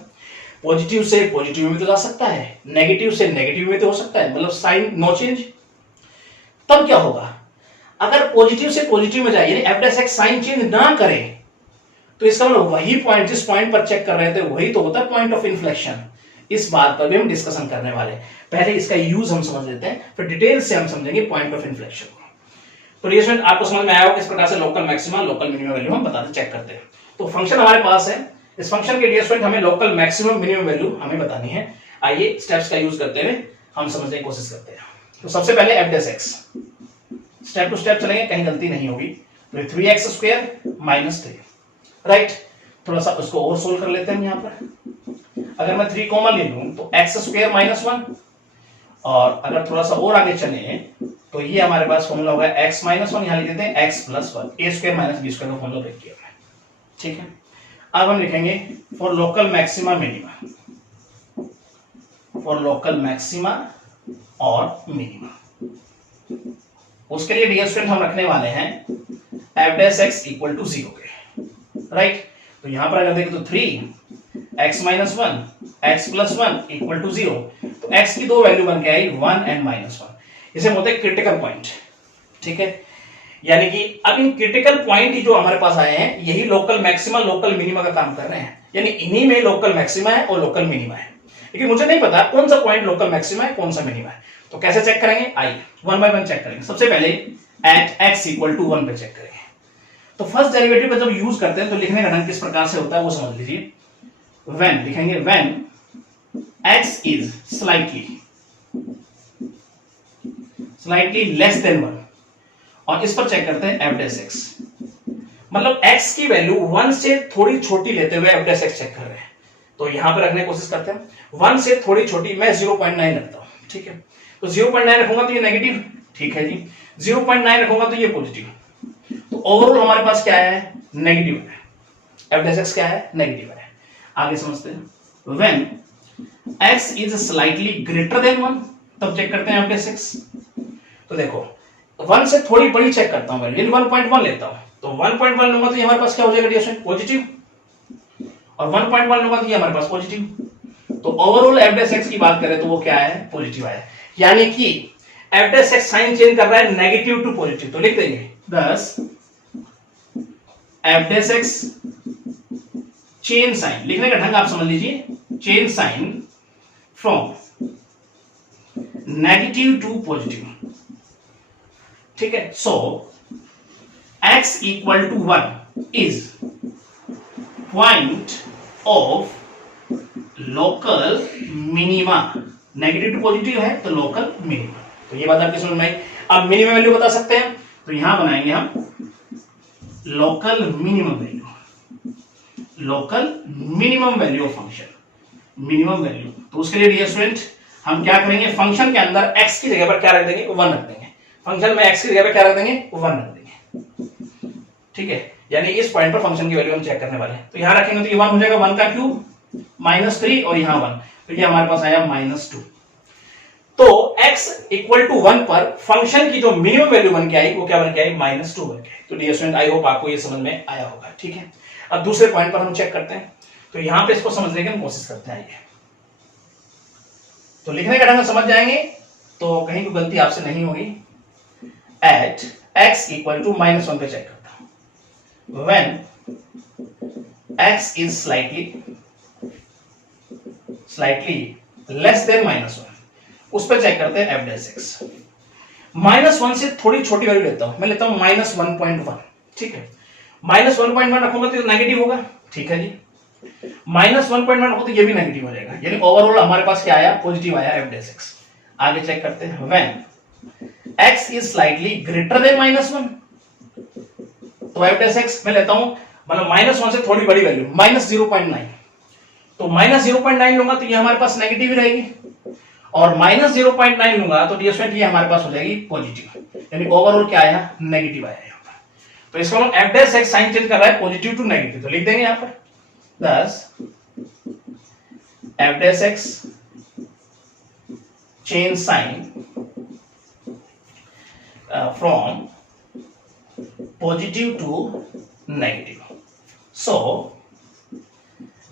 पॉजिटिव से पॉजिटिव में तो जा सकता है, नेगेटिव से नेगेटिव में तो हो सकता है, मतलब साइन नो चेंज। तब क्या होगा? अगर पॉजिटिव से पॉजिटिव में जाए यानी f dash x sign change ना करे तो इसका मतलब वही पॉइंट जिस पॉइंट पर चेक कर रहे थे वही तो होता है पॉइंट ऑफ इन्फ्लेक्शन। इस बात पर भी हम डिस्कशन करने वाले हैं। पहले इसका यूज हम समझ लेते हैं, फिर डिटेल से हम समझेंगे पॉइंट ऑफ इन्फ्लेक्शन को। तो डियर स्टूडेंट आपको समझ में आया होगा किस प्रकार से local maxima local minimum value हम बताते चेक करते हैं। तो फंक्शन हमारे पास है, इस फंक्शन के डियर स्टूडेंट हमें लोकल मैक्सिमम मिनिमम वैल्यू हमें बतानी है। आइए स्टेप्स का यूज करते हुए हम समझने की कोशिश करते हैं। तो सबसे पहले f dash x, step to step चलेंगे, कहीं गलती नहीं होगी। तो 3x स्क्वायर माइनस 3, राइट। थोड़ा सा उसको और सोल्व कर लेते हैं। यहां पर अगर मैं 3 कॉमन ले लूं तो x स्क्वायर माइनस 1, और अगर थोड़ा सा और आगे चले तो ये हमारे पास फॉर्मूला होगा x माइनस 1, यहां लिख देते हैं x plus 1, a square minus b square का फॉर्मूला ब्रेक किया है, ठीक है। अब हम लिखेंगे for local maxima minima, for local maxima और मिनिमा। उसके लिए डियर स्टूडेंट हम रखने वाले हैं f dash x equal to 0 के, राइट। तो यहां पर अगर देखें तो 3x minus 1 x plus 1 equal to 0, तो x की दो वैल्यू बन के आई 1 एंड माइनस 1। इसे बोलते हैं क्रिटिकल पॉइंट, ठीक है। यानी कि अब इन क्रिटिकल पॉइंट जो हमारे पास आए हैं यही लोकल मैक्सिमा लोकल मिनिमा का काम कर रहे हैं, यानी इन्हीं में लोकल मैक्सिमा है और लोकल मिनिमा है। लेकिन मुझे नहीं पता कौन सा पॉइंट लोकल मैक्सिमा है कौन सा मिनिमा है, तो कैसे चेक करेंगे? आइए वन बाय वन चेक करेंगे। सबसे पहले एट x इक्वल टू 1 पे चेक करेंगे। तो फर्स्ट डेरिवेटिव का जब यूज करते हैं तो लिखने का ढंग किस प्रकार से होता है वो समझ लीजिए। व्हेन लिखेंगे when x is slightly less than 1, और इस पर चेक करते हैं एफ डैश एक्स, मतलब x की वैल्यू 1 से थोड़ी छोटी लेते हुए एफ डैश एक्स चेक कर रहे हैं। तो यहां पर रखने की कोशिश करते हैं 1 से थोड़ी छोटी, मैं 0.9 रखता हूं, ठीक है। तो 0.9 रखूंगा तो ये नेगेटिव, ठीक है जी। 0.9 रखूंगा तो ये पॉजिटिव। तो ओवरऑल हमारे पास क्या है? नेगेटिव है। एफ डैश एक्स क्या है? नेगेटिव है। आगे समझते हैं when x is slightly greater than 1, तब चेक करते हैं एफ डैश एक्स। तो देखो 1 से थोड़ी बड़ी चेक करता हूं, वैल्यू 1.1 लेता हूं, तो 1.1 लूंगा तो ये हमारे पास क्या हो जाएगा डियर स्टूडेंट? पॉजिटिव, और 1.1 लूंगा तो ये हमारे पास पॉजिटिव। तो ओवरऑल एफ डैश एक्स की बात करें तो वो क्या है? पॉजिटिव है। यानी कि f dash x sign change कर रहा है नेगेटिव टू पॉजिटिव, तो लिख देंगे thus f dash x change sign, लिखने का ढंग आप समझ लीजिए, change sign from negative to positive, ठीक है। So x equal to 1 is point of local minima, negative to positive है तो लोकल मिनिमा। तो ये बात आपकी समझ में आई। अब मिनिमम वैल्यू बता सकते हैं, तो यहां बनाएंगे हम local minimum value, local minimum value of function, minimum value. तो उसके लिए डियर स्टूडेंट हम क्या करेंगे? फंक्शन के अंदर x की जगह पर क्या रख देंगे? 1 रख देंगे। फंक्शन में x की जगह पर क्या रख देंगे? 1 रख देंगे, ठीक है। यानी इस पॉइंट पर फंक्शन की वैल्यू हम चेक करने वाले हैं। तो यहां रखेंगे तो ये 1 हो जाएगा, 1 का क्यूब -3 और यहां 1, तो ये हमारे पास आया -2। तो x इक्वल टू 1 पर फंक्शन की जो मिनिमम वैल्यू बन के आई वो क्या बन के आई? -2 बन के आई। तो डियर स्टूडेंट आई होप आपको ये समझ में आया होगा, ठीक है। अब दूसरे पॉइंट पर हम चेक करते हैं, तो यहां पे इसको समझने की हम कोशिश करते हैं। तो लिखने का ढंग समझ जाएंगे तो कहीं कोई गलती आपसे नहीं होगी। एट x इक्वल टू -1 पे चेक करता हूं। When x is slightly less than -1, उस पर चेक करते हैं f'(x). -1 से थोड़ी छोटी वैल्यू लेता हूं, मैं लेता हूं -1.1, ठीक है। -1.1 रखूंगा तो नेगेटिव होगा, ठीक है जी। -1.1 हो तो ये भी नेगेटिव हो जाएगा, यानी ओवरऑल हमारे पास क्या आया, पॉजिटिव आया f'(x). आगे चेक करते हैं, when x is slightly greater than -1, तो f'(x) मैं लेता हूं मतलब -1 से थोड़ी बड़ी वैल्यू -0.9, तो -0.9 लूंगा तो ये हमारे पास नेगेटिव रहेगी, और -0.9 लूंगा तो डियर स्टूडेंट ये हमारे पास हो जाएगी पॉजिटिव, यानी ओवरऑल क्या आया, नेगेटिव आया यहाँ पर। तो इसको हम f'(x) साइन चेंज कर रहा है पॉजिटिव टू नेगेटिव, तो लिख देंगे यहाँ पर plus f'(x) change sign from positive to negative. So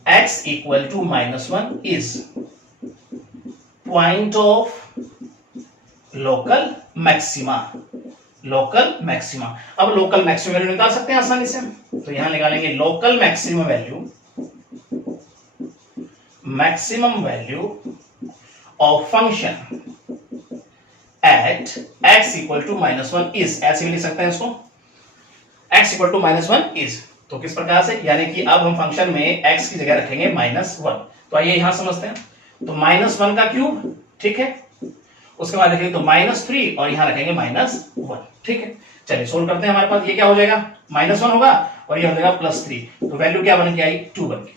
x equal to -1 is point of local maxima. Local maxima, अब लोकल मैक्सिमम वैल्यू निकाल सकते हैं आसानी से हम, तो यहां निकालेंगे local maximum value, maximum value of function at x equal to -1 is, ऐसे भी लिख सकते हैं इसको, x इक्वल टू -1 इज। तो किस प्रकार से, यानी कि अब हम फंक्शन में x की जगह रखेंगे -1, तो आइए यहां समझते हैं। तो -1 का क्यूब, ठीक है, उसके बाद रखेंगे तो -3 और यहां रखेंगे -1, ठीक है। चलिए सोल्व करते हैं, हमारे पास ये क्या हो जाएगा, -1 होगा और ये हो जाएगा +3, तो वैल्यू क्या बन के आई, 2 बन के आई।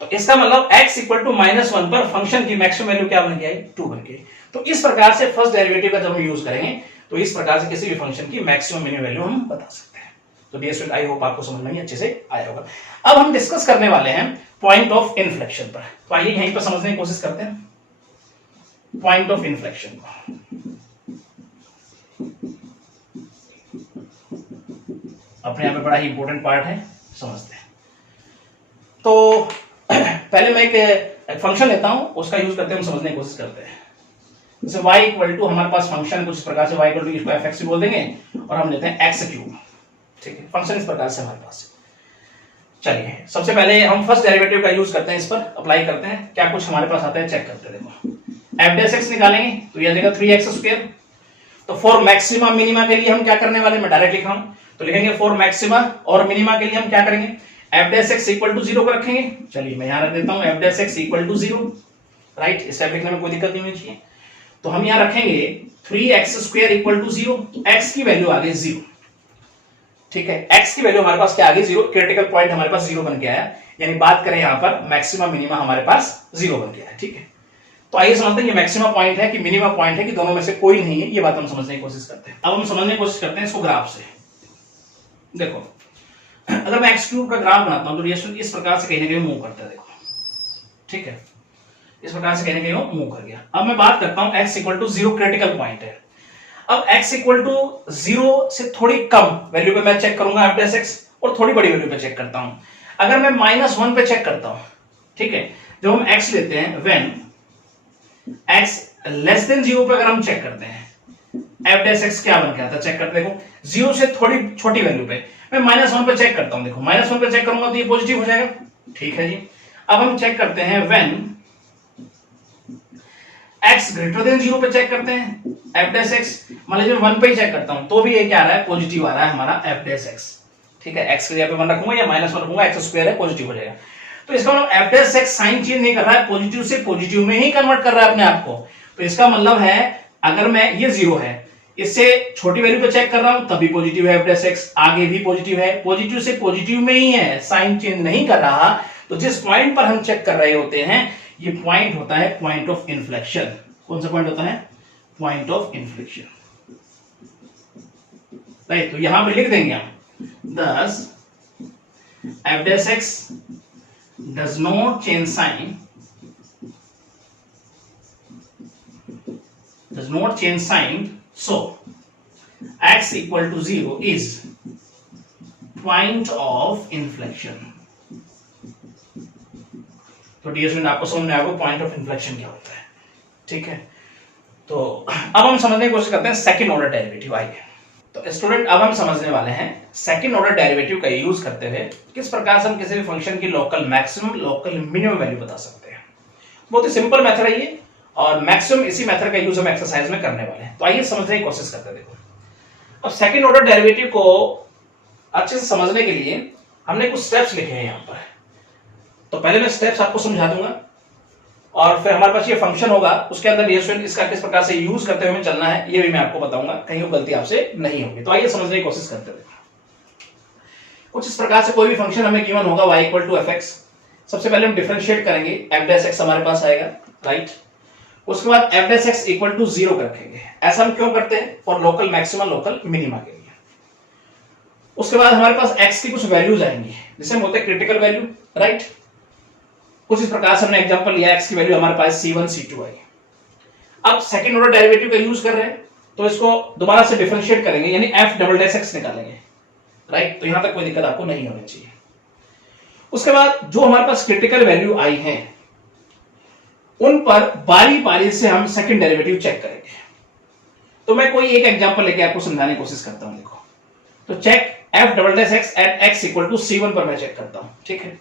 तो इसका मतलब x इक्वल टू -1 पर फंक्शन की मैक्सिमम वैल्यू क्या बन के आई, 2 बन के आई। तो इस प्रकार से फर्स्ट डेरिवेटिव का जब हम यूज करेंगे तो इस प्रकार से किसी भी फंक्शन की मैक्सिमम मिनिमम वैल्यू हम बता सकते हैं। तो डियर स्टूडेंट आई होप आपको समझ में अच्छे से आया होगा। अब हम डिस्कस करने वाले हैं पॉइंट ऑफ इन्फ्लेक्शन पर, तो आइए यहीं पर समझने की कोशिश करते हैं पॉइंट ऑफ इन्फ्लेक्शन को। अपने यहाँ पे बड़ा ही इंपॉर्टेंट पार्ट है, समझते हैं। तो पहले मैं एक फंक्शन लेता हूं, उसका यूज करते हैं, हम समझने की कोशिश करते हैं। जैसे y इक्वल टू हमारे पास फंक्शन कुछ इस प्रकार से, y इक्वल टू इसको f(x) बोल देंगे और हम लेते हैं x3, ठीक है। फंक्शन इस प्रकार से हमारे पास। चलिए सबसे पहले हम फर्स्ट डेरिवेटिव का यूज करते हैं, इस पर अप्लाई करते हैं, क्या कुछ हमारे पास आता है चेक करते हैं। देखो f'(x) निकालेंगे तो यह देगा 3x²। तो फॉर मैक्सिमा मिनिमा के लिए हम क्या करने वाले, मैं डायरेक्ट लिख रहा हूं, तो लिखेंगे फॉर मैक्सिमा और मिनिमा के लिए हम क्या करेंगे, f'(x) इक्वल टू 0 को रखेंगे। चलिए मैं यहां रख देता हूं f'(x) इक्वल टू 0, राइट, इस टाइप लिखने में कोई दिक्कत नहीं होनी चाहिए। तो हम यहां रखेंगे 3x² इक्वल टू 0, x की वैल्यू आ गई 0, ठीक है। x की वैल्यू हमारे पास क्या आ गई, 0, क्रिटिकल पॉइंट हमारे पास 0 बन के आया, यानी बात करें यहां पर मैक्सिमा मिनिमा हमारे पास 0 बन के आया, ठीक है। तो आइए समझते हैं ये मैक्सिमा पॉइंट है कि मिनिमा पॉइंट है कि दोनों में से कोई नहीं है, ये बात हम समझने की कोशिश करते हैं। अब हम समझने की कोशिश करते हैं इसको ग्राफ से। देखो अगर मैं x³ का ग्राफ बनाता हूं तो ये इस प्रकार से कहीं ना कहीं मूव करता है, देखो, ठीक है, इस प्रकार से कहीं ना कहीं वो मूव कर गया। अब मैं बात करता हूं x equal to 0 critical point है। अब x इक्वल टू 0 से थोड़ी कम वैल्यू पे मैं चेक करूंगा f'(x) और थोड़ी बड़ी वैल्यू पे चेक करता हूं। अगर मैं -1 पे चेक करता हूं, ठीक है, जब हम x लेते हैं, व्हेन x लेस देन 0 पे अगर हम चेक करते हैं f'(x) क्या बन के आता है, चेक करते, देखो 0 से थोड़ी छोटी वैल्यू पे मैं -1 पे चेक करता हूं, देखो -1 पे चेक करूंगा तो ये पॉजिटिव हो जाएगा, ठीक है जी। अब हम चेक करते हैं व्हेन x ग्रेटर देन 0 पे चेक करते हैं f'(x), मान लीजिए 1 पे ही चेक करता हूं तो भी ये क्या आ रहा है, पॉजिटिव आ रहा है हमारा f'(x), ठीक है। x की जगह पे 1 रखूंगा या -1 रखूंगा, x² है, पॉजिटिव हो जाएगा। तो इसका मतलब f'(x) साइन चेंज नहीं कर रहा है, पॉजिटिव से पॉजिटिव में ही कन्वर्ट कर रहा है अपने आप को। तो इसका मतलब है अगर मैं, ये 0 है, इससे छोटी वैल्यू पे चेक कर रहा हूं तभी पॉजिटिव है f'(x), आगे भी पॉजिटिव है, पॉजिटिव से पॉजिटिव में ही है, साइन चेंज नहीं कर रहा। तो जिस पॉइंट पर हम चेक कर रहे होते हैं ये पॉइंट होता है पॉइंट ऑफ इन्फ्लेक्शन। कौन सा पॉइंट होता है, पॉइंट ऑफ इन्फ्लेक्शन, राइट। तो यहां पे लिख देंगे हम, thus f'(x) does not change sign, so x equal to 0 is point of inflection। तो डियर स्टूडेंट आपको समझ में आएगा पॉइंट ऑफ इन्फ्लेक्शन क्या होता है, ठीक है। तो अब हम समझने की कोशिश करते हैं सेकंड ऑर्डर डेरिवेटिव। आइए तो स्टूडेंट अब हम समझने वाले हैं सेकंड ऑर्डर डेरिवेटिव का यूज करते हुए किस प्रकार से हम किसी भी फंक्शन की local maximum local minimum value बता सकते हैं। बहुत ही सिंपल मेथड है ये, और मैक्सिमम इसी मेथड का यूज हम एक्सरसाइज में करने वाले हैं। तो आइए समझने की कोशिश करते हैं। देखो, अब सेकंड ऑर्डर डेरिवेटिव को अच्छे से समझने के लिए हमने कुछ स्टेप्स लिखे हैं यहां पर। तो पहले मैं स्टेप्स आपको समझा दूंगा, और फिर हमारे पास ये फंक्शन होगा, उसके अंदर ये स्टूडेंट इसका किस प्रकार से यूज करते हुए चलना है ये भी मैं आपको बताऊंगा, कहीं वो गलती आपसे नहीं होगी। तो आइए समझने की कोशिश करते हैं। कुछ इस प्रकार से कोई भी फंक्शन हमें गिवन होगा y इक्वल टू fx। सबसे पहले हम डिफरेंशिएट करेंगे, f डैश x हमारे पास आएगा, राइट। उसके बाद f dash x equal to 0 रखेंगे। ऐसा हम क्यों करते हैं? For local maxima local minima के लिए। उसके बाद हमारे पास x की कुछ वैल्यूज आएंगी जिसे हम बोलते हैं क्रिटिकल वैल्यू, राइट। कुछ इस प्रकार से हमने एग्जांपल लिया, x की वैल्यू हमारे पास c1 c2 आई। अब सेकंड ऑर्डर डेरिवेटिव का यूज कर रहे हैं, तो इसको दोबारा से डिफरेंशिएट करेंगे, यानी f डबल डैश x निकालेंगे, राइट। तो यहां तक कोई दिक्कत आपको नहीं होनी चाहिए। उसके बाद जो हमारे पास क्रिटिकल वैल्यू आई है उन पर बारी बारी से हम सेकंड डेरिवेटिव चेक करेंगे। तो मैं कोई एक एग्जांपल लेके आपको समझाने की कोशिश करता हूं। देखो, तो check f double dash x at x equal to c1 पर मैं चेक करता हूं, ठीक है।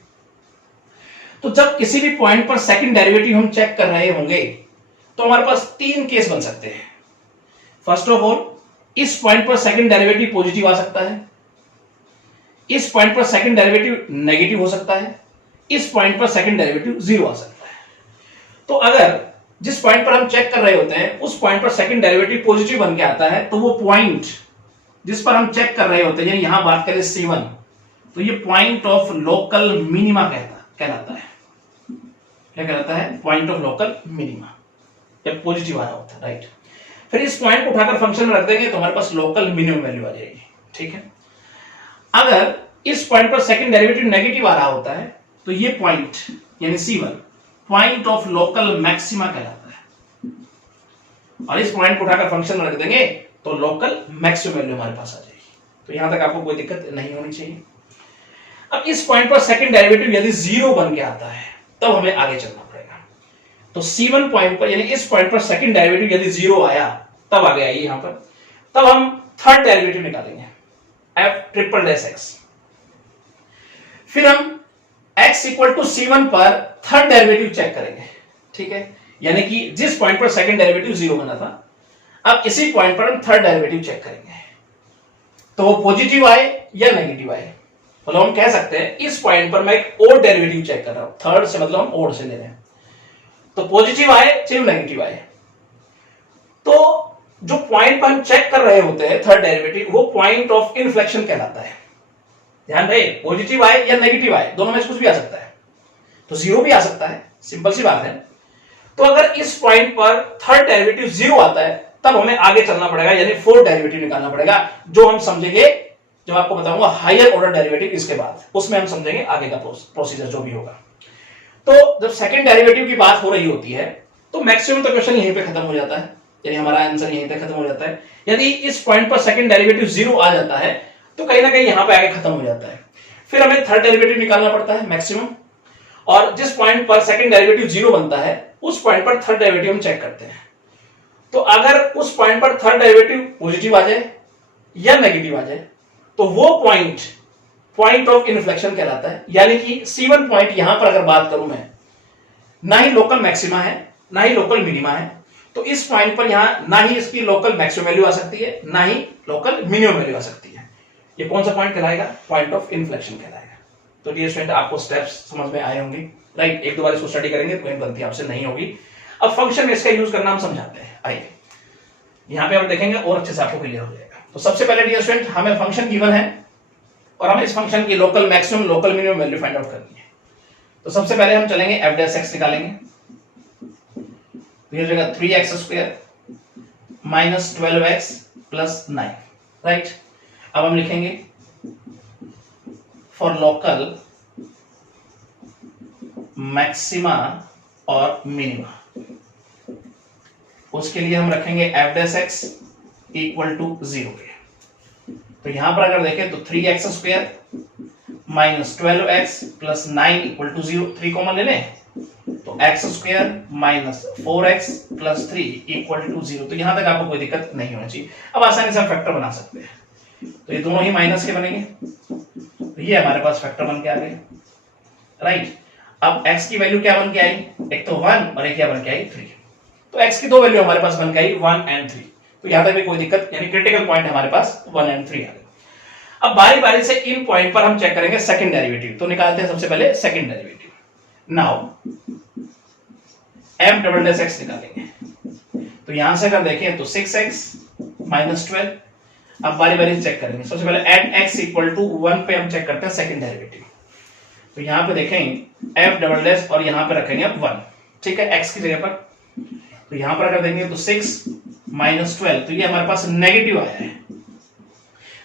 तो जब किसी भी पॉइंट पर सेकंड डेरिवेटिव हम चेक कर रहे होंगे तो हमारे पास तीन केस बन सकते हैं। फर्स्ट ऑफ ऑल, इस पॉइंट पर सेकंड डेरिवेटिव पॉजिटिव आ सकता है, इस पॉइंट पर सेकंड डेरिवेटिव नेगेटिव हो सकता है, इस पॉइंट पर सेकंड डेरिवेटिव 0 आ सकता है। तो अगर जिस पॉइंट पर हम चेक कर रहे होते हैं उस पॉइंट पर सेकंड डेरिवेटिव पॉजिटिव बन के आता है, तो वो पॉइंट जिस पर हम चेक कर रहे होते हैं, यानी यहां बात करें C1, तो ये पॉइंट ऑफ लोकल मिनिमा कहलाता है। क्या कहलाता है? पॉइंट ऑफ लोकल मिनिमा, जब पॉजिटिव आ रहा होता है, राइट। फिर इस पॉइंट को उठाकर फंक्शन में रख देंगे तो हमारे पास लोकल मिनिमम वैल्यू आ जाएगी, ठीक है। अगर इस पॉइंट पर सेकंड डेरिवेटिव नेगेटिव आ रहा होता है तो ये पॉइंट यानी C1 point of local maxima कहलाता है, और इस पॉइंट को उठाकर फंक्शन में रख देंगे तो लोकल मैक्सिमम वैल्यू हमारे पास आ जाएगी। तो यहां तक आपको कोई दिक्कत नहीं होनी चाहिए। अब इस पॉइंट पर सेकंड डेरिवेटिव यदि 0 बन के आता है तब हमें आगे चलना पड़ेगा। तो C1 पॉइंट पर, यानी इस पॉइंट पर सेकंड डेरिवेटिव यदि 0 आया तब आ गया यहां पर, तब हम थर्ड डेरिवेटिव निकालेंगे f ट्रिपल डैश x। फिर हम x इक्वल टू C1 पर थर्ड डेरिवेटिव चेक करेंगे, ठीक है। यानी कि जिस पॉइंट पर सेकंड डेरिवेटिव 0 बना था, अब इसी पॉइंट पर हम थर्ड डेरिवेटिव चेक करेंगे, तो वो पॉजिटिव आए या नेगेटिव आए। मतलब हम कह सकते हैं इस पॉइंट पर मैं एक और डेरिवेटिव चेक कर रहा हूं, थर्ड से मतलब हम और से ले रहे हैं, तो पॉजिटिव आए चाहे नेगेटिव आए। तो जो पॉइंट पर हम चेक कर रहे होते हैं थर्ड डेरिवेटिव, वो पॉइंट ऑफ इन्फ्लेक्शन कहलाता है। ध्यान रहे, पॉजिटिव आए या नेगेटिव आए, दोनों में से कुछ भी आ सकता है, तो 0 भी आ सकता है, सिंपल सी बात है। तो अगर इस पॉइंट पर थर्ड डेरिवेटिव 0 आता है तब हमें आगे चलना पड़ेगा, यानी फोर्थ डेरिवेटिव निकालना पड़ेगा, जो हम समझेंगे जब आपको बताऊंगा हायर ऑर्डर डेरिवेटिव इसके बाद, उसमें हम समझेंगे आगे का प्रोसीजर जो भी होगा। तो जब सेकंड डेरिवेटिव की बात हो रही होती है तो मैक्सिमम तो क्वेश्चन यहीं पे खत्म हो जाता है, यानी हमारा आंसर यहीं पे खत्म हो जाता है। यदि इस पॉइंट पर सेकंड डेरिवेटिव 0 आ जाता है तो कहीं ना कहीं यहां पे आगे खत्म हो जाता है। फिर हमें थर्ड डेरिवेटिव निकालना पड़ता है मैक्सिमम, और जिस पॉइंट पर सेकंड डेरिवेटिव 0 बनता है उस पॉइंट पर थर्ड डेरिवेटिव हम चेक करते हैं। तो अगर उस पॉइंट पर थर्ड डेरिवेटिव पॉजिटिव आ जाए या नेगेटिव आ जाए तो वो पॉइंट ऑफ इन्फ्लेक्शन कहलाता है। यानी कि C1 पॉइंट यहां पर अगर बात करूं मैं, ना ही लोकल मैक्सिमा है ना ही लोकल मिनिमा है, तो इस पॉइंट पर यहां ना ही इसकी लोकल मैक्सिमम वैल्यू आ सकती है ना ही लोकल मिनिमम वैल्यू आ सकती है। ये कौन सा पॉइंट कहलाएगा? पॉइंट ऑफ इन्फ्लेक्शन कहलाएगा। तो डियर स्टूडेंट, आपको स्टेप्स समझ में आए होंगे, राइट। एक दो बार इसको स्टडी करेंगे तो कोई गलती आपसे नहीं होगी। अब फंक्शन में इसका यूज करना हम समझाते हैं। आइए यहां पे हम देखेंगे और अच्छे से आपको क्लियर हो जाएगा। तो सबसे पहले डियर स्टूडेंट, हमें फंक्शन गिवन है और हमें इस फंक्शन की local maximum local minimum value find out करनी है। तो सबसे पहले हम चलेंगे f डैश x निकालेंगे। तो ये जगह 3x square minus 12x plus 9, right. अब हम लिखेंगे फॉर लोकल मैक्सिमा और मिनिमा, उसके लिए हम रखेंगे f dash x equal to 0 के। तो यहां पर अगर देखें तो 3x square minus 12x plus 9 equal to 0, 3 common ले लें तो x square minus 4x plus 3 equal to 0। तो यहां तक आपको कोई दिक्कत नहीं होनी चाहिए। अब आसानी से हम फैक्टर बना सकते हैं, तो ये दोनों ही माइनस के बनेंगे, तो ये हमारे पास फैक्टर बन के आ गए, राइट। अब x की वैल्यू क्या बन के आई, एक तो 1 और एक क्या बन के आई 3। तो x की दो वैल्यू हमारे पास बन के आई 1 एंड 3। तो यहां तक भी कोई दिक्कत, यानी क्रिटिकल पॉइंट हमारे पास 1 एंड 3 आ गए। अब बारी बारी से इन पॉइंट पर हम चेक करेंगे सेकंड डेरिवेटिव। तो निकालते हैं सबसे पहले second derivative. Now f double dash x निकालेंगे। तो यहां से अगर देखें तो 6x माइनस 12। अब बारी बारी से चेक करेंगे। सबसे पहले एट x इक्वल टू 1 पे हम चेक करते हैं सेकंड डेरिवेटिव। तो यहां पे देखें f डबल डैश और यहां पे रखेंगे 1, ठीक है, x की जगह पर। तो यहां पर अगर देखेंगे तो 6 माइनस 12, तो ये हमारे पास नेगेटिव आया है,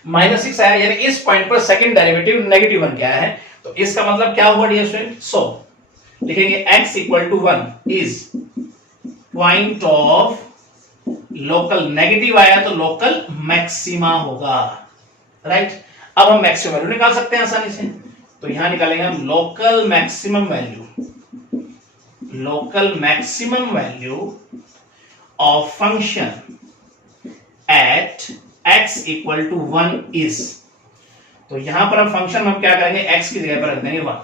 -6 आया, यानी इस पॉइंट पर सेकंड डेरिवेटिव नेगेटिव बन गया है। तो इसका मतलब क्या हुआ डियर स्टूडेंट, सो लिखेंगे x equal to 1 is point of local, negative आया तो लोकल मैक्सिमा होगा, राइट। अब हम मैक्सिमम वैल्यू निकाल सकते हैं आसानी से। तो यहां निकालेंगे हम local maximum value, local maximum value of function at x equal to 1 is. तो यहां पर हम फंक्शन हम क्या करेंगे, x की जगह पर रख देंगे 1।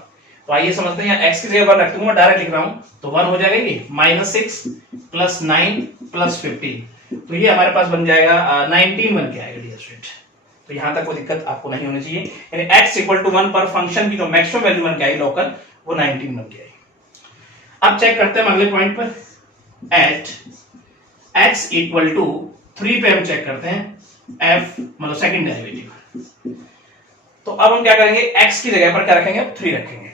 तो आइए समझते हैं, x की जगह पर रख दूंगा, डायरेक्ट लिख रहा हूं, तो 1 हो जाएगा ये -6 प्लस 9 प्लस 15। तो ये हमारे पास बन जाएगा 19 बन के आएगा डियर स्टूडेंट। तो यहां तक कोई दिक्कत आपको नहीं होनी चाहिए, यानी x इक्वल टू 1 पर फंक्शन की जो मैक्सिमम वैल्यू बन के आई लोकल, वो 19 बन के आई। अब चेक करते हैं अगले पॉइंट पर, एट x इक्वल टू 3 पे हम चेक करते हैं f मतलब सेकंड डेरिवेटिव। तो अब हम क्या करेंगे, x की जगह पर क्या रखेंगे, 3 रखेंगे।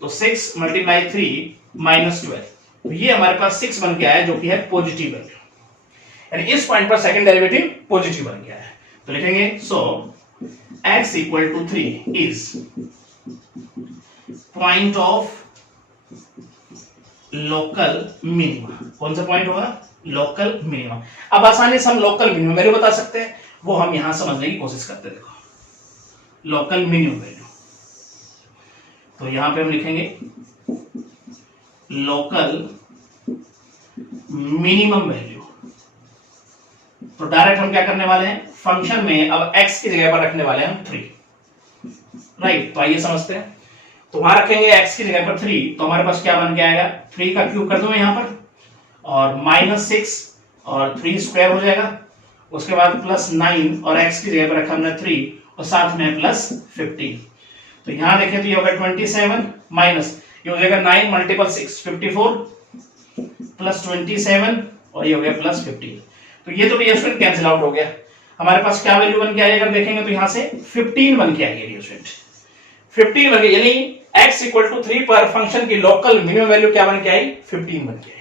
तो 6 मल्टीप्लाई 3 माइनस 12, तो ये हमारे पास 6 बन के आया, जो कि है पॉजिटिव वैल्यू, यानी इस पॉइंट पर सेकंड डेरिवेटिव पॉजिटिव बन गया है। तो लिखेंगे so x equal to 3 is point of local minima. कौन सा पॉइंट होगा, लोकल मिनिमा। अब आसानी से हम लोकल मिनिमम वैल्यू बता सकते हैं, वो हम यहां समझने की कोशिश करते हैं। देखो लोकल मिनिमम वैल्यू, तो यहां पे हम लिखेंगे लोकल मिनिमम वैल्यू। तो डायरेक्ट हम क्या करने वाले हैं, फंक्शन में अब x की जगह पर रखने वाले हैं हम 3, राइट। तो आइए समझते हैं। तो वहां रखेंगे x की जगह पर 3, तो हमारे पास क्या बन के आएगा, 3 का क्यूब कर दूं यहां पर, और -6 और 3 स्क्वायर हो जाएगा। उसके बाद प्लस 9 और x की जगह पर रखा हमने 3 और साथ में प्लस 15। तो यहां देखें तो ये होगा 27 माइनस ये हो जाएगा 9 मल्टीपल 6 54 प्लस 27 और ये हो गया प्लस 15। तो ये तो डियर स्टूडेंट कैंसिल आउट हो गया। हमारे पास क्या वैल्यू बन के आई, अगर देखेंगे तो यहां से 15 बन के आई है डियर स्टूडेंट, 15 बन गई, यानी x इक्वल टू 3 पर फंक्शन की लोकल मिनिमम वैल्यू क्या बन के आई, 15 बन के आई।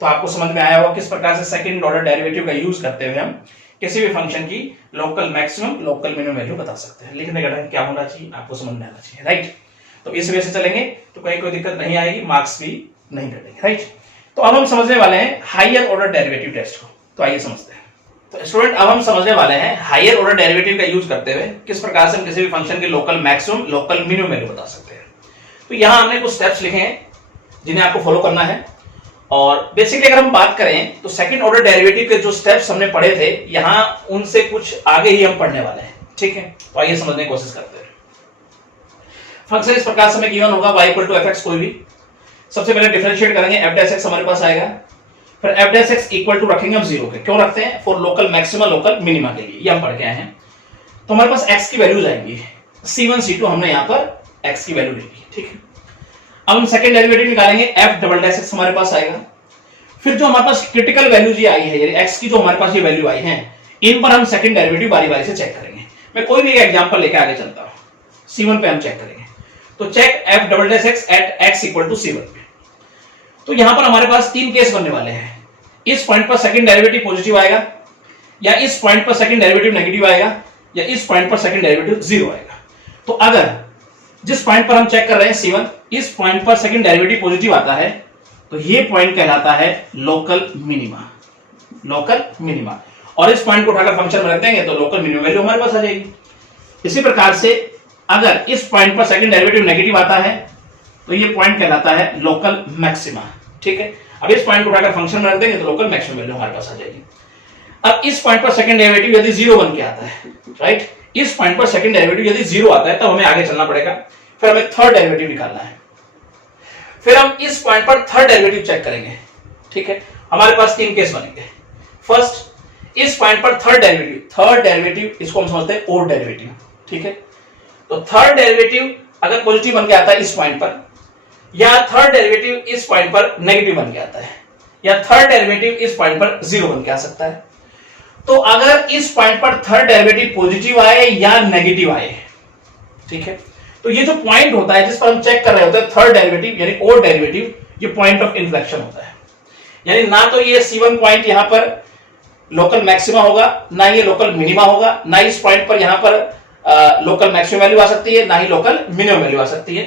तो आपको समझ में आया होगा किस प्रकार से सेकंड ऑर्डर डेरिवेटिव का यूज करते हुए हम किसी भी फंक्शन की local maximum local minimum value बता सकते हैं। लिखने का ढंग क्या होना चाहिए आपको समझ में आना चाहिए, राइट। तो इस वजह से चलेंगे तो कहीं कोई दिक्कत नहीं आएगी, मार्क्स भी नहीं कटेंगे, राइट। तो अब हम समझने वाले हैं हायर ऑर्डर डेरिवेटिव टेस्ट को। तो आइए समझते हैं। तो स्टूडेंट अब हम समझने वाले हैं हायर ऑर्डर डेरिवेटिव का यूज करते हुए किस प्रकार से हम किसी भी फंक्शन के local maximum local minimum value बता सकते हैं। तो यहां हमने कुछ स्टेप्स लिखे हैं जिन्हें आपको फॉलो करना है। और बेसिकली अगर हम बात करें तो सेकंड ऑर्डर डेरिवेटिव के जो स्टेप्स हमने पढ़े थे, यहां उनसे कुछ आगे ही हम पढ़ने वाले हैं, ठीक है। तो आइए समझने की कोशिश करते हैं। फंक्शन इस प्रकार से हमें गिवन होगा y इक्वल टू fx, कोई भी सबसे पहले डिफरेंशिएट करेंगे, f डैश x हमारे पास आएगा, फिर f dash x equal to रखेंगे हम 0 के। क्यों रखते हैं, for local maxima local minima के लिए, ये हम पढ़ के आए हैं। तो हमारे पास x की वैल्यूज आएंगी, c1 c2 हमने यहां पर x की वैल्यू ले ली, ठीक है। अब हम सेकंड डेरिवेटिव निकालेंगे, f डबल डैश x हमारे पास आएगा। फिर जो हमारे पास क्रिटिकल वैल्यूज ये आई है, यानी x की जो हमारे पास ये वैल्यू आई है, इन पर हम सेकंड डेरिवेटिव बारी बारी से चेक करेंगे। मैं कोई भी एक एग्जांपल लेकर आगे चलता हूं। c1 पे हम चेक करेंगे, तो check f double dash x at x equal to c1 पे। तो यहां पर हमारे पास 3 केस बनने वाले हैं। इस पॉइंट पर सेकंड डेरिवेटिव पॉजिटिव आएगा, या इस पॉइंट पर सेकंड डेरिवेटिव नेगेटिव आएगा, या इस पॉइंट पर सेकंड डेरिवेटिव 0 आएगा। तो अगर जिस पॉइंट पर हम चेक कर रहे हैं c1, इस पॉइंट पर सेकंड डेरिवेटिव पॉजिटिव आता है, तो ये पॉइंट कहलाता है लोकल मिनिमा, लोकल मिनिमा। और इस पॉइंट को उठाकर फंक्शन में रख देंगे तो लोकल मिनिमम वैल्यू हमारे पास आ जाएगी। इसी प्रकार से अगर इस पॉइंट पर सेकंड डेरिवेटिव नेगेटिव आता है, तो ये पॉइंट कहलाता है लोकल मैक्सिमा, ठीक है। अब इस पॉइंट को उठाकर फंक्शन में रख देंगे तो लोकल मैक्सिमम वैल्यू हमारे पास आ जाएगी। अब इस पॉइंट पर सेकंड डेरिवेटिव यदि 0 बन के आता है, राइट, इस पॉइंट पर सेकंड डेरिवेटिव यदि 0 आता है, तब हमें आगे चलना पड़ेगा। फिर हमें थर्ड डेरिवेटिव निकालना है। फिर हम इस पॉइंट पर थर्ड डेरिवेटिव चेक करेंगे, ठीक है। हमारे पास 3 केस बनेंगे। फर्स्ट, इस पॉइंट पर थर्ड डेरिवेटिव इसको हम समझते हैं ओड डेरिवेटिव, ठीक है। तो थर्ड डेरिवेटिव अगर पॉजिटिव बन के आता है इस पॉइंट पर, या थर्ड डेरिवेटिव इस पॉइंट पर नेगेटिव बन के आता है, या थर्ड डेरिवेटिव इस पॉइंट पर 0 बन के आ सकता है। तो अगर इस पॉइंट पर थर्ड डेरिवेटिव पॉजिटिव आए या नेगेटिव आए, ठीक है, तो ये जो पॉइंट होता है जिस पर हम चेक कर रहे होते हैं थर्ड डेरिवेटिव यानी ओड डेरिवेटिव, ये पॉइंट ऑफ इन्फ्लेक्शन होता है। यानी ना तो ये C1 पॉइंट यहां पर लोकल मैक्सिमा होगा, ना ये लोकल मिनिमा होगा, ना इस पॉइंट पर यहां पर लोकल मैक्सिमम वैल्यू आ सकती है, ना ही लोकल मिनिमम वैल्यू आ सकती है।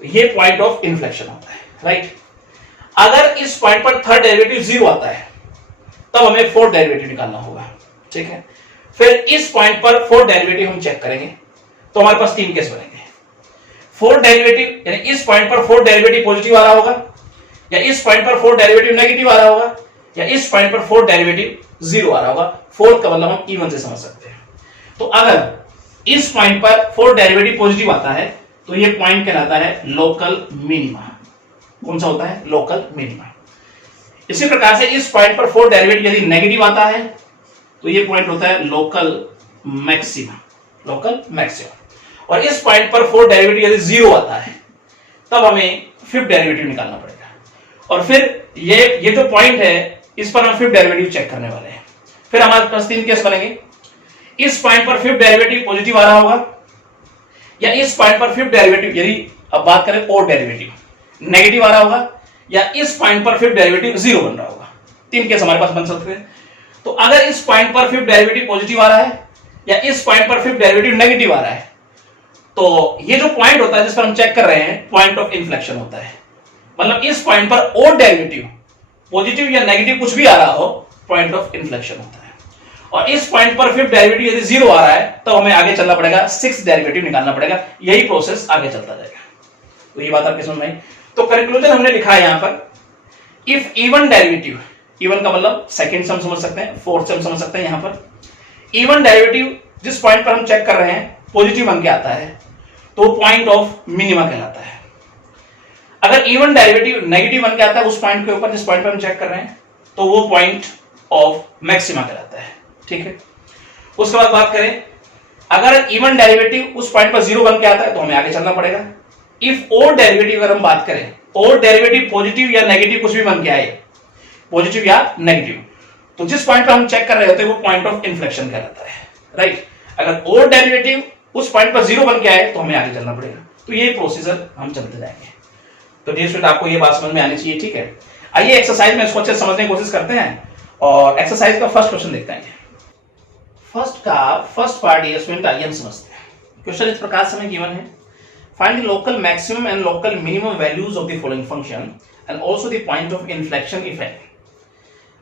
ये पॉइंट ऑफ इन्फ्लेक्शन होता है, राइट। अगर इस पॉइंट पर थर्ड डेरिवेटिव 0 आता है तब हमें फोर्थ डेरिवेटिव निकालना होगा, ठीक है। फिर इस पॉइंट पर फोर्थ डेरिवेटिव हम चेक करेंगे, तो हमारे पास 3 केस बनेंगे। फोर्थ डेरिवेटिव यानी इस पॉइंट पर फोर्थ डेरिवेटिव पॉजिटिव आ रहा होगा, या इस पॉइंट पर फोर्थ डेरिवेटिव नेगेटिव आ रहा होगा, या इस पॉइंट पर फोर्थ डेरिवेटिव 0 आ रहा होगा। फोर्थ का मतलब हम इवन से समझ सकते हैं। तो अगर इस पॉइंट पर फोर्थ डेरिवेटिव पॉजिटिव आता है तो ये पॉइंट कहलाता है लोकल मिनिमा। कौन सा होता है? Local minima. इसी प्रकार से इस पॉइंट पर फोर्थ डेरिवेटिव यदि नेगेटिव आता है तो ये पॉइंट होता है लोकल मैक्सिमा, लोकल मैक्सिमा। और इस पॉइंट पर फोर्थ डेरिवेटिव यदि 0 आता है तब हमें फिफ्थ डेरिवेटिव निकालना पड़ेगा। और फिर ये जो पॉइंट है इस पर हम फिफ्थ डेरिवेटिव चेक करने वाले हैं। फिर हमारे पास 3 केस बनेंगे। इस पॉइंट पर फिफ्थ डेरिवेटिव पॉजिटिव आ रहा होगा, या इस पॉइंट पर फिफ्थ डेरिवेटिव यदि अब बात करें ओड डेरिवेटिव नेगेटिव आ रहा होगा, या इस पॉइंट पर फिफ्थ डेरिवेटिव 0 बन रहा होगा। 3 केस हमारे पास बन सकते हैं। तो अगर इस पॉइंट पर फिफ्थ डेरिवेटिव पॉजिटिव आ रहा है या इस पॉइंट पर फिफ्थ डेरिवेटिव नेगेटिव आ रहा है, तो ये जो पॉइंट होता है जिस पर हम चेक कर रहे हैं पॉइंट ऑफ इन्फ्लेक्शन होता है। मतलब इस पॉइंट पर ओड डेरिवेटिव पॉजिटिव या नेगेटिव कुछ भी आ रहा हो, पॉइंट ऑफ इन्फ्लेक्शन होता है। और इस पॉइंट पर फिफ्थ डेरिवेटिव यदि 0 आ रहा है तो हमें आगे चलना पड़ेगा, सिक्स्थ डेरिवेटिव निकालना पड़ेगा। यही प्रोसेस आगे चलता जाएगा। तो ये बात आपके समझ में आई। तो कंक्लूजन हमने लिखा है यहां पर, इफ इवन डेरिवेटिव, इवन का मतलब सेकंड से हम समझ सकते हैं, फोर्थ से हम समझ सकते हैं। यहां पर इवन डेरिवेटिव जिस पॉइंट पर हम चेक कर रहे हैं पॉजिटिव बन के आता है तो पॉइंट ऑफ मिनिमा कहलाता है। अगर इवन डेरिवेटिव नेगेटिव बन के आता है उस पॉइंट के ऊपर जिस पॉइंट पर हम चेक कर रहे हैं तो वो पॉइंट ऑफ मैक्सिमा कहलाता है, ठीक है। उसके बाद बात करें, अगर इवन डेरिवेटिव उस पॉइंट पर 0 बन के आता है तो हमें आगे चलना पड़ेगा। इफ ओड डेरिवेटिव अगर हम बात करें, ओड डेरिवेटिव पॉजिटिव या नेगेटिव कुछ भी बन के आए, पॉजिटिव या नेगेटिव, तो जिस पॉइंट पर हम चेक कर रहे होते हैं वो पॉइंट ऑफ इन्फ्लेक्शन कहलाता है, राइट। अगर ओड डेरिवेटिव उस पॉइंट पर 0 बन के आए तो हमें आगे चलना पड़ेगा। तो ये प्रोसीजर हम चलते जाएंगे। तो डियर स्टूडेंट, आपको ये बात समझ में आनी चाहिए, ठीक है। आइए एक्सरसाइज में इसको अच्छे समझने की कोशिश करते हैं और एक्सरसाइज का फर्स्ट क्वेश्चन देखते हैं। फर्स्ट पार्ट ये स्टूडेंट आइए हम समझते हैं। क्वेश्चन इस प्रकार से हमें गिवन है, find the local maximum and local minimum values of the following function and also the point of inflection effect.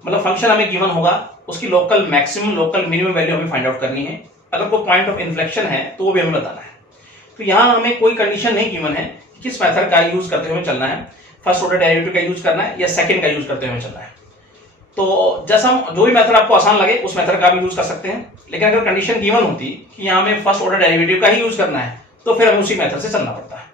मतलब फंक्शन हमें गिवन होगा, उसकी local maximum local minimum value हमें फाइंड आउट करनी है। अगर कोई पॉइंट ऑफ इन्फ्लेक्शन है तो वो भी हमें बताना है। तो यहाँ हमें कोई कंडीशन नहीं गिवन है किस मेथड का यूज करते हुए चलना है, फर्स्ट ऑर्डर डेरिवेटिव का यूज करना है या सेकंड का यूज करते हुए चलना है। तो जैसा हम जो भी मेथड आपको आसान लगे उस मेथड का भी यूज कर सकते हैं, लेकिन अगर कंडीशन गिवन होती कि यहाँ हमें फर्स्ट ऑर्डर डेरिवेटिव का ही यूज करना है तो फिर हमें उसी मेथड से चलना पड़ता है।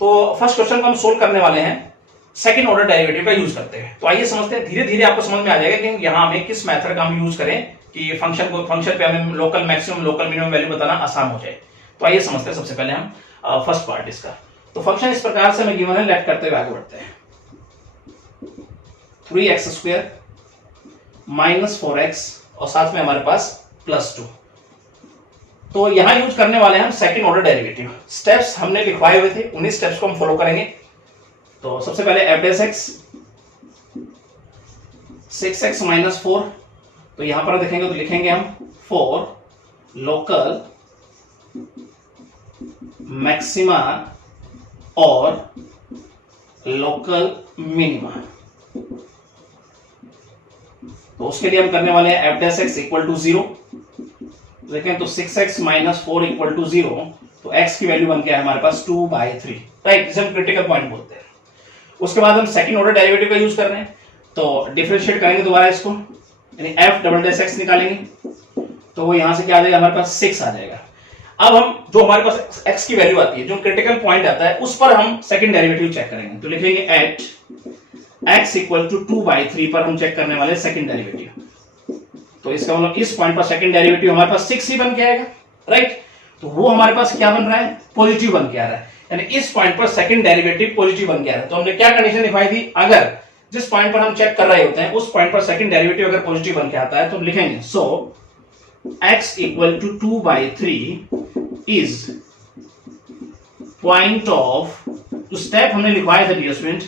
तो फर्स्ट क्वेश्चन को हम सोल्व करने वाले हैं सेकंड ऑर्डर डेरिवेटिव का यूज करते हैं। तो आइए समझते हैं, धीरे धीरे आपको समझ में आ जाएगा कि यहाँ हमें किस मेथड का हम यूज करें कि फंक्शन पे हमें local maximum local minimum value बताना आसान हो जाए। तो आइए समझते हैं सबसे पहले हम फर्स्ट पार्ट इसका। तो फंक्शन इस प्रकार से हमें गिवन है, लेट करते हुए आगे बढ़ते हैं। 3x² माइनस 4x और साथ में हमारे पास +2। तो यहां यूज करने वाले हैं हम सेकंड ऑर्डर डेरिवेटिव। स्टेप्स हमने लिखवाए हुए थे, उन्हीं स्टेप्स को हम फॉलो करेंगे। तो सबसे पहले f' 6x - 4, तो यहां पर देखेंगे तो लिखेंगे हम 4 लोकल मैक्सिमा और लोकल मिनिमा। तो उसके लिए हम करने वाले हैं f' = 0। देखें तो 6x - 4 = 0, तो x की वैल्यू बन गया है हमारे पास 2/3, राइट, जिसे हम क्रिटिकल पॉइंट बोलते हैं। उसके बाद हम सेकंड ऑर्डर डेरिवेटिव का यूज कर रहे हैं, तो डिफरेंशिएट करेंगे दोबारा इसको, यानी f" निकालेंगे तो वो यहां से क्या आ जाएगा हमारे पास 6 आ जाएगा। अब हम जो हमारे पास x की वैल्यू आती है, जो क्रिटिकल पॉइंट आता है, उस पर हम सेकंड डेरिवेटिव चेक करेंगे। तो लिखेंगे एट x इक्वल टू 2/3 पर हम चेक करने वाले सेकंड डेरिवेटिव। तो इसका मतलब इस पॉइंट पर सेकंड डेरिवेटिव हमारे पास 6 ही बन के आएगा, राइट। तो वो हमारे पास क्या बन रहा है, पॉजिटिव बन के आ रहा है, यानी इस पॉइंट पर सेकंड डेरिवेटिव पॉजिटिव बन के आ रहा है। तो हमने क्या कंडीशन दिखाई थी, अगर जिस पॉइंट पर हम चेक कर रहे होते हैं उस पॉइंट पर सेकंड डेरिवेटिव अगर पॉजिटिव बन के आता है तो हम लिखेंगे so x equal to 2/3 is point of, जो स्टेप हमने लिखवाए थे डियर स्टूडेंट,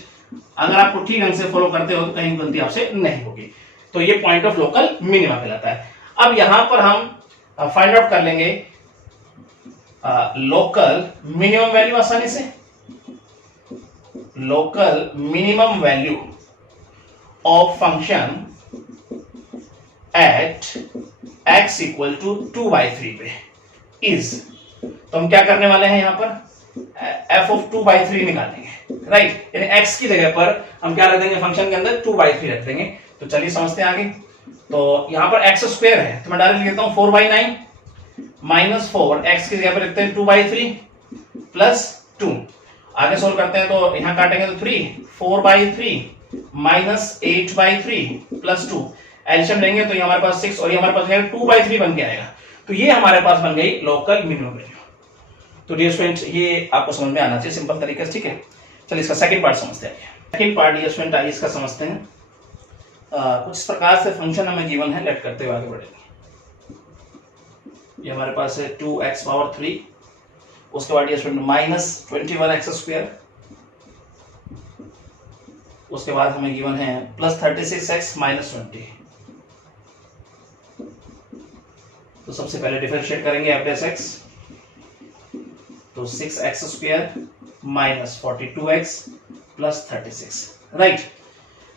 अगर आपको ठीक ढंग से फॉलो करते हो तो कहीं गलती आपसे नहीं होगी। तो ये पॉइंट ऑफ लोकल मिनिमा कहलाता है। अब यहां पर हम फाइंड आउट कर लेंगे लोकल मिनिमम वैल्यू आसानी से। Local minimum value of function at x equal to 2/3 पे इज, तो हम क्या करने वाले हैं यहां पर f ऑफ 2/3 निकालेंगे, राइट। यानी x की जगह पर हम क्या रख देंगे, फंक्शन के अंदर 2/3 रख देंगे। तो चलिए समझते हैं आगे। तो यहां पर x स्क्वायर है तो मैं डायरेक्ट लिख देता हूं 4/9 माइनस 4, x की जगह पर लिखते हैं 2/3 प्लस 2। आगे सोल्व करते हैं तो यहां काटेंगे तो 3, 4/3 माइनस 8/3 प्लस 2, एलसीएम लेंगे तो ये हमारे पास 6 और ये हमारे पास 2/3 बन के आएगा। तो ये हमारे पास बन गई लोकल मिनिमम वैल्यू। तो डियर स्टूडेंट ये आपको समझ में आना चाहिए सिंपल तरीके से, ठीक है। चलिए इसका सेकंड पार्ट समझते हैं। सेकंड पार्ट डियर स्टूडेंट आइए इसका समझते हैं। कुछ इस प्रकार से फंक्शन हमें गिवन है, लेट करते हुए आगे बढ़ेंगे। ये हमारे पास है 2x पावर 3, उसके बाद dear student minus 21x square, उसके बाद हमें गिवन है प्लस 36x माइनस 20। तो सबसे पहले डिफरेंशिएट करेंगे f डैश x, तो 6x स्क्वायर माइनस 42x प्लस 36, राइट।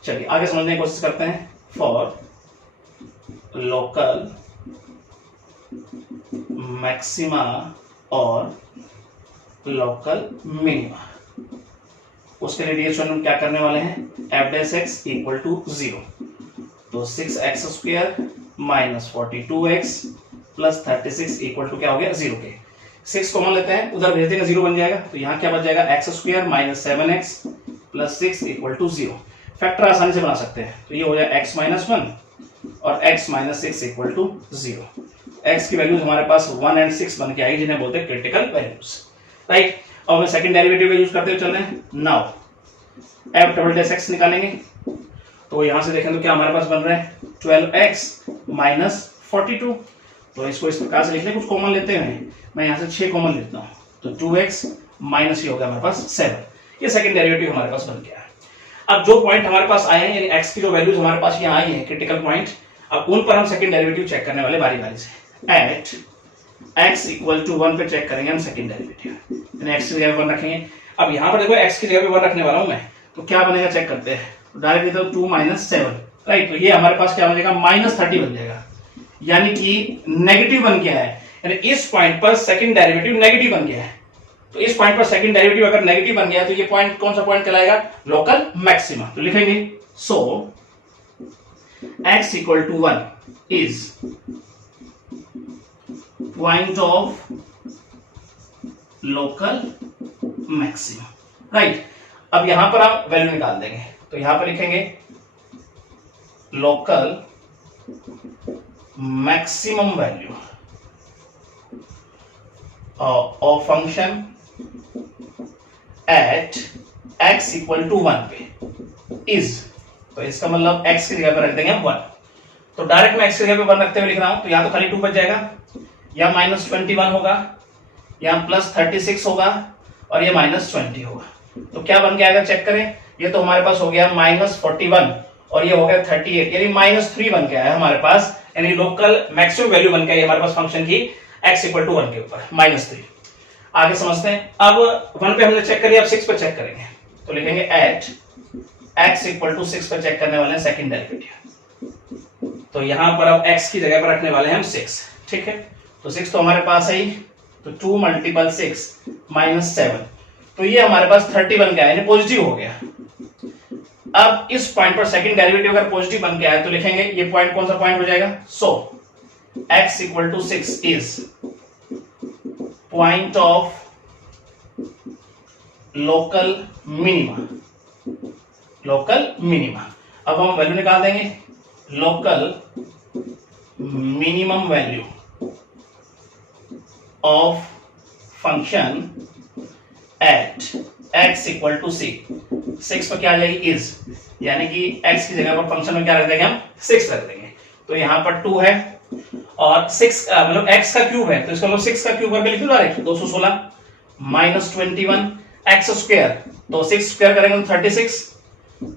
चलिए आगे समझने की कोशिश करते हैं। फॉर लोकल मैक्सिमा और लोकल मिनिमा, उसके लिए डियर स्टूडेंट क्या करने वाले हैं, f dash x equal to 0, तो 6x स्क्वायर minus 42x plus 36 equal to क्या हो गया 0 के। 6 कॉमन लेते हैं, उधर भेज देंगे 0 बन जाएगा। तो यहाँ क्या बच जाएगा, x square minus 7x plus 6 equal to 0। Factor आसानी से बना सकते हैं, तो ये हो जाएगा x माइनस 1 और x minus 6 equal to 0। x की वैल्यूज हमारे पास 1 और 6 बन के आएगी, जिन्हें बोलते हैं क्रिटिकल वैल्यूज, राइट। अब हम सेकंड डेरिवेटिव का यूज करते हुए चल रहे हैं। Now f double dash x निकालेंगे, तो यहां से देखें तो क्या हमारे पास बन रहा है 12x माइनस 42। तो इसको इस प्रकार से लिख लें, कुछ कॉमन लेते हैं, मैं यहां से 6 कॉमन लेता हूं, तो 2x माइनस ये हो गया हमारे पास 7। ये सेकंड डेरिवेटिव हमारे पास बन गया है। अब जो पॉइंट हमारे पास आए हैं, यानी x की जो वैल्यूज हमारे पास यहाँ आई है क्रिटिकल पॉइंट, अब उन पर हम सेकंड डेरिवेटिव चेक करने वाले बारी बारी से। एट x इक्वल टू 1 पे चेक करेंगे हम सेकंड डेरिवेटिव, यानी x की जगह 1 रखेंगे। अब यहाँ पर देखो x की जगह पे 1 रखने वाला हूं मैं, तो क्या बनेगा चेक करते हैं। डायरेक्ट तो 2 माइनस 7, राइट। तो ये हमारे पास क्या बनेगा, माइनस 30 बन जाएगा, यानी कि नेगेटिव बन गया है। यानी इस पॉइंट पर सेकंड डेरिवेटिव नेगेटिव बन गया है। तो इस पॉइंट पर सेकंड डेरिवेटिव अगर नेगेटिव बन गया है तो ये पॉइंट कौन सा पॉइंट कहलाएगा, लोकल मैक्सिमा। तो लिखेंगे so x equal to 1 is point of local maxima, right. अब यहां पर हम वैल्यू निकाल देंगे, तो यहां पर लिखेंगे local maximum value of function at x equal to 1 पे इज, तो इसका मतलब x की जगह पर रख देंगे हम 1। तो डायरेक्ट मैं x की जगह पे 1 रखते हुए लिख रहा हूं, तो यहां तो खाली 2 बच जाएगा, या माइनस 21 होगा, या प्लस 36 होगा, और ये माइनस 20 होगा। तो क्या बन के आएगा चेक करें, ये तो हमारे पास हो गया माइनस 41 और ये हो गया 38, यानी माइनस 3 बन के आया हमारे पास, यानी लोकल मैक्सिमम वैल्यू बन के आई हमारे पास फंक्शन की x इक्वल टू 1 के ऊपर माइनस 3। आगे समझते हैं। अब 1 पे हमने चेक करिए, अब 6 पे चेक करेंगे, तो लिखेंगे एट x इक्वल टू 6 पे चेक करने वाले हैं सेकंड डेरिवेटिव। तो यहां पर अब x की जगह पर रखने वाले हैं हम 6, ठीक है। तो 6 तो हमारे पास है ही, तो 2 मल्टीपल 6 माइनस 7, तो ये हमारे पास 30 बन गया, यानी पॉजिटिव हो गया। अब इस पॉइंट पर सेकंड डेरिवेटिव अगर पॉजिटिव बन के आए तो लिखेंगे ये पॉइंट कौन सा पॉइंट हो जाएगा, so x equal to 6 is point of local minima, local minima. अब हम वैल्यू निकाल देंगे, local minimum value of function at x equal to 6 पर क्या आ जाएगी इज, यानी कि x की जगह पर फंक्शन में क्या रख देंगे हम 6 रख देंगे। तो यहां पर 2 है और 6 मतलब x का क्यूब है, तो इसका मतलब 6 का क्यूब करके लिख दो डायरेक्ट, 216 माइनस 21 x स्क्वायर, तो 6 स्क्वायर करेंगे तो 36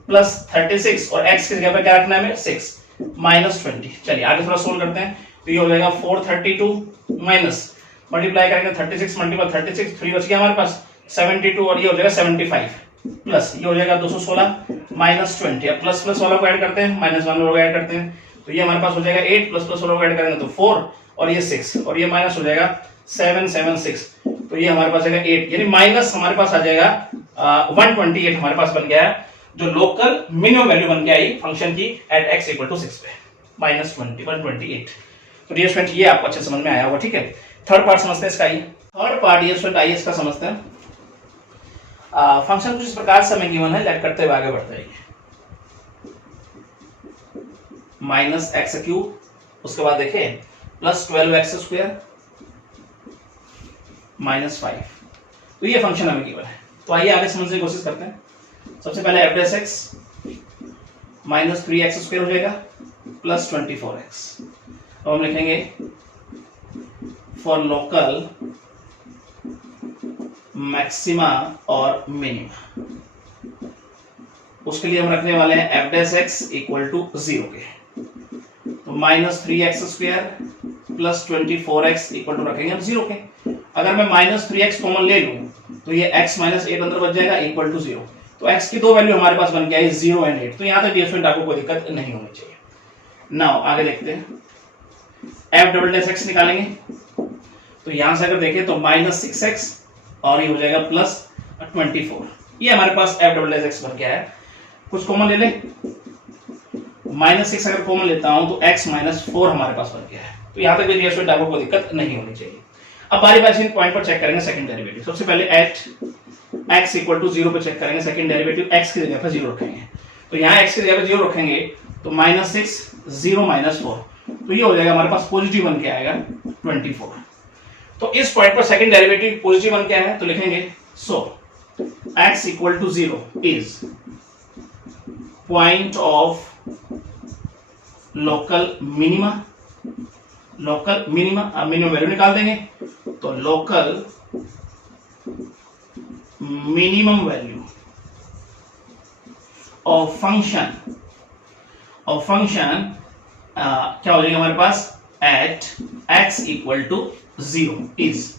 प्लस 36 और x की जगह पर क्या रखना है हमें 6 माइनस 20। चलिए आगे थोड़ा सोल्व करते हैं, तो ये हो जाएगा 432 माइनस मल्टीप्लाई करेंगे 36 मल्टीप्लाई 36 3 बच गया हमारे पास 72 और ये हो जाएगा 75 प्लस ये हो जाएगा 216 माइनस 20। अब प्लस प्लस वाला को ऐड करते हैं, माइनस वाला को ऐड करते हैं, तो ये हमारे पास हो जाएगा 8 प्लस प्लस वाला को ऐड करेंगे तो 4 और ये 6 और ये माइनस हो जाएगा 776, तो ये हमारे पास आएगा 8, यानी माइनस हमारे पास आ जाएगा 128 हमारे पास बन गया है, जो लोकल मिनिमम वैल्यू बन के आई फंक्शन की एट x इक्वल टू 6 पे माइनस 128। तो डियर स्टूडेंट ये आपको अच्छे समझ में आया होगा, ठीक है। थर्ड पार्ट समझते हैं इसका, थर्ड पार्ट डियर स्टूडेंट आइए इसका समझते हैं। फंक्शन कुछ इस प्रकार से हमें गिवन है, लेट करते हुए आगे बढ़ते हैं। माइनस एक्स क्यूब, उसके बाद देखें प्लस 12x स्क्वायर माइनस 5, तो ये फंक्शन हमें गिवन है। तो आइए आगे समझने की कोशिश करते हैं। सबसे पहले f dash x minus 3x square हो जाएगा प्लस 24x। अब हम लिखेंगे फॉर लोकल मैक्सिमा और मिनिमा, उसके लिए हम रखने वाले हैं f dash x equal to 0 के, तो minus 3x square plus 24x equal to रखेंगे हम 0 के। अगर मैं माइनस 3x कॉमन ले लूं तो ये x माइनस 8 अंदर बच जाएगा इक्वल टू 0, तो x की दो वैल्यू हमारे पास बन गया है 0 एंड 8, तो यहां तक डियर स्टूडेंट आपको कोई दिक्कत नहीं होनी चाहिए। नाउ आगे देखते हैं, एफ डबल डैश एक्स निकालेंगे, तो यहां से अगर देखें तो माइनस 6x और ये हो जाएगा प्लस 24, ये हमारे पास एफ डबल डैश एक्स बन गया है। कुछ कॉमन ले ले, माइनस 6 अगर कॉमन लेता हूं तो x माइनस 4 हमारे पास बन गया है, तो यहां तक डियर स्टूडेंट आपको कोई दिक्कत नहीं होनी चाहिए। अब बारी बारी से पॉइंट पर चेक करेंगे सेकंड डेरिवेटिव। सबसे पहले एट x इक्वल टू 0 पे चेक करेंगे सेकंड डेरिवेटिव, x की जगह पर 0 रखेंगे, तो यहाँ x की जगह पर 0 रखेंगे तो माइनस 6 0 माइनस 4, तो ये हो जाएगा हमारे पास पॉजिटिव बन के आएगा 24। तो इस पॉइंट पर सेकंड डेरिवेटिव पॉजिटिव बन के आया है, तो लिखेंगे so x equal to 0 is point of local minima, local minima, अब मिनिमम वैल्यू निकाल देंगे, तो local minimum value of function क्या हो जाएगा हमारे पास at x equal to 0 is,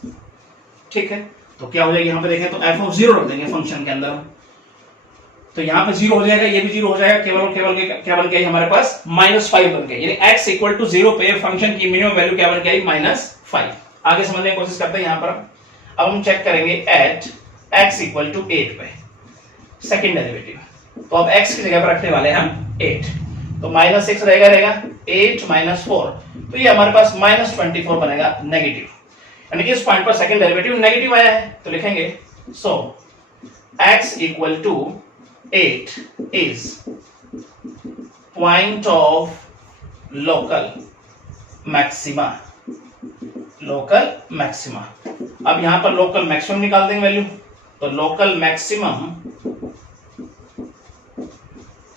ठीक है। तो क्या हो जाएगा यहां पे देखें तो f ऑफ 0 रख देंगे फंक्शन के अंदर, तो यहां पे 0 हो जाएगा, ये भी 0 हो जाएगा, केवल क्या बन गया हमारे पास माइनस 5 बन गया, यानी x इक्वल टू 0 पे फंक्शन की मिनिमम वैल्यू क्या बन गई माइनस 5। आगे समझने की कोशिश करते हैं यहां पर। अब हम चेक करेंगे एट x इक्वल टू 8 पे सेकंड डेरिवेटिव, तो अब x की जगह पर रखने वाले हैं हम 8, तो माइनस 6 रहेगा 8 माइनस 4, तो ये हमारे पास माइनस 24 बनेगा नेगेटिव, यानी कि इस पॉइंट पर सेकंड डेरिवेटिव नेगेटिव आया है, तो लिखेंगे so x equal to 8 is point of local maxima, local maxima। अब यहां पर लोकल मैक्सिमम निकाल देंगे वैल्यू, तो local maximum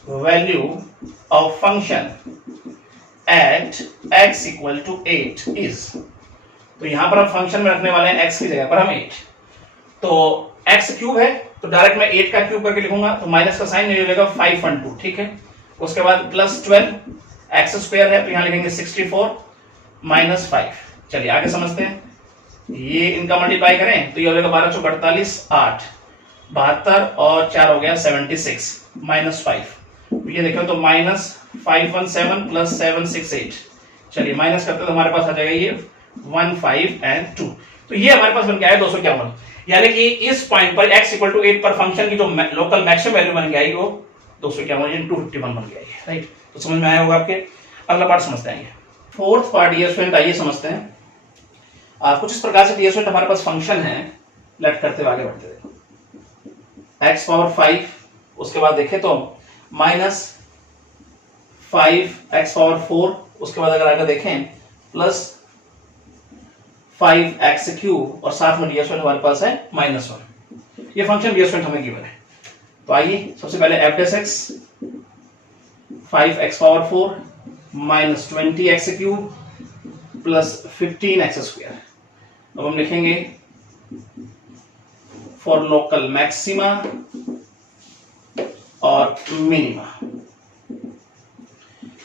value of function at x equal to 8 is, तो यहां पर हम फंक्शन में रखने वाले हैं x की जगह पर हम 8, तो x क्यूब है तो डायरेक्ट मैं 8 का क्यूब करके लिखूंगा, तो माइनस का साइन नहीं हो जाएगा 512, ठीक है। उसके बाद प्लस 12 x स्क्वायर है, तो यहां लिखेंगे 64 माइनस 5। चलिए आगे समझते हैं, ये इनका मल्टीप्लाई करें तो ये हो जाएगा 12 चौक 48 8 72 और 4 हो गया 76 माइनस 5, तो ये देखो तो माइनस 517 प्लस 768। चलिए माइनस करते तो हमारे पास आ जाएगा ये 1 5 एंड 2, तो ये हमारे पास बन गया है 251, यानी कि इस पॉइंट पर x इक्वल टू 8 पर फंक्शन की जो लोकल मैक्सिमम वैल्यू बन गई वो 251 251 बन गई है, राइट। तो समझ में आया होगा आपके। अगला पार्ट समझते हैं, फोर्थ पार्ट ये स्टूडेंट आइए समझते हैं। कुछ इस प्रकार से डियर स्टूडेंट हमारे पास फंक्शन है, लेट करते हुए आगे बढ़ते देखो x पावर 5, उसके बाद देखें तो माइनस 5x पावर 4, उसके बाद अगर आगे देखें प्लस 5x क्यूब और साथ में डियर स्टूडेंट हमारे पास है -1। ये फंक्शन डियर स्टूडेंट हमें गिवन है। तो आइए सबसे पहले f dash x 5x power 4 minus 20x cube plus 15x square. अब हम लिखेंगे फॉर लोकल मैक्सिमा और मिनिमा,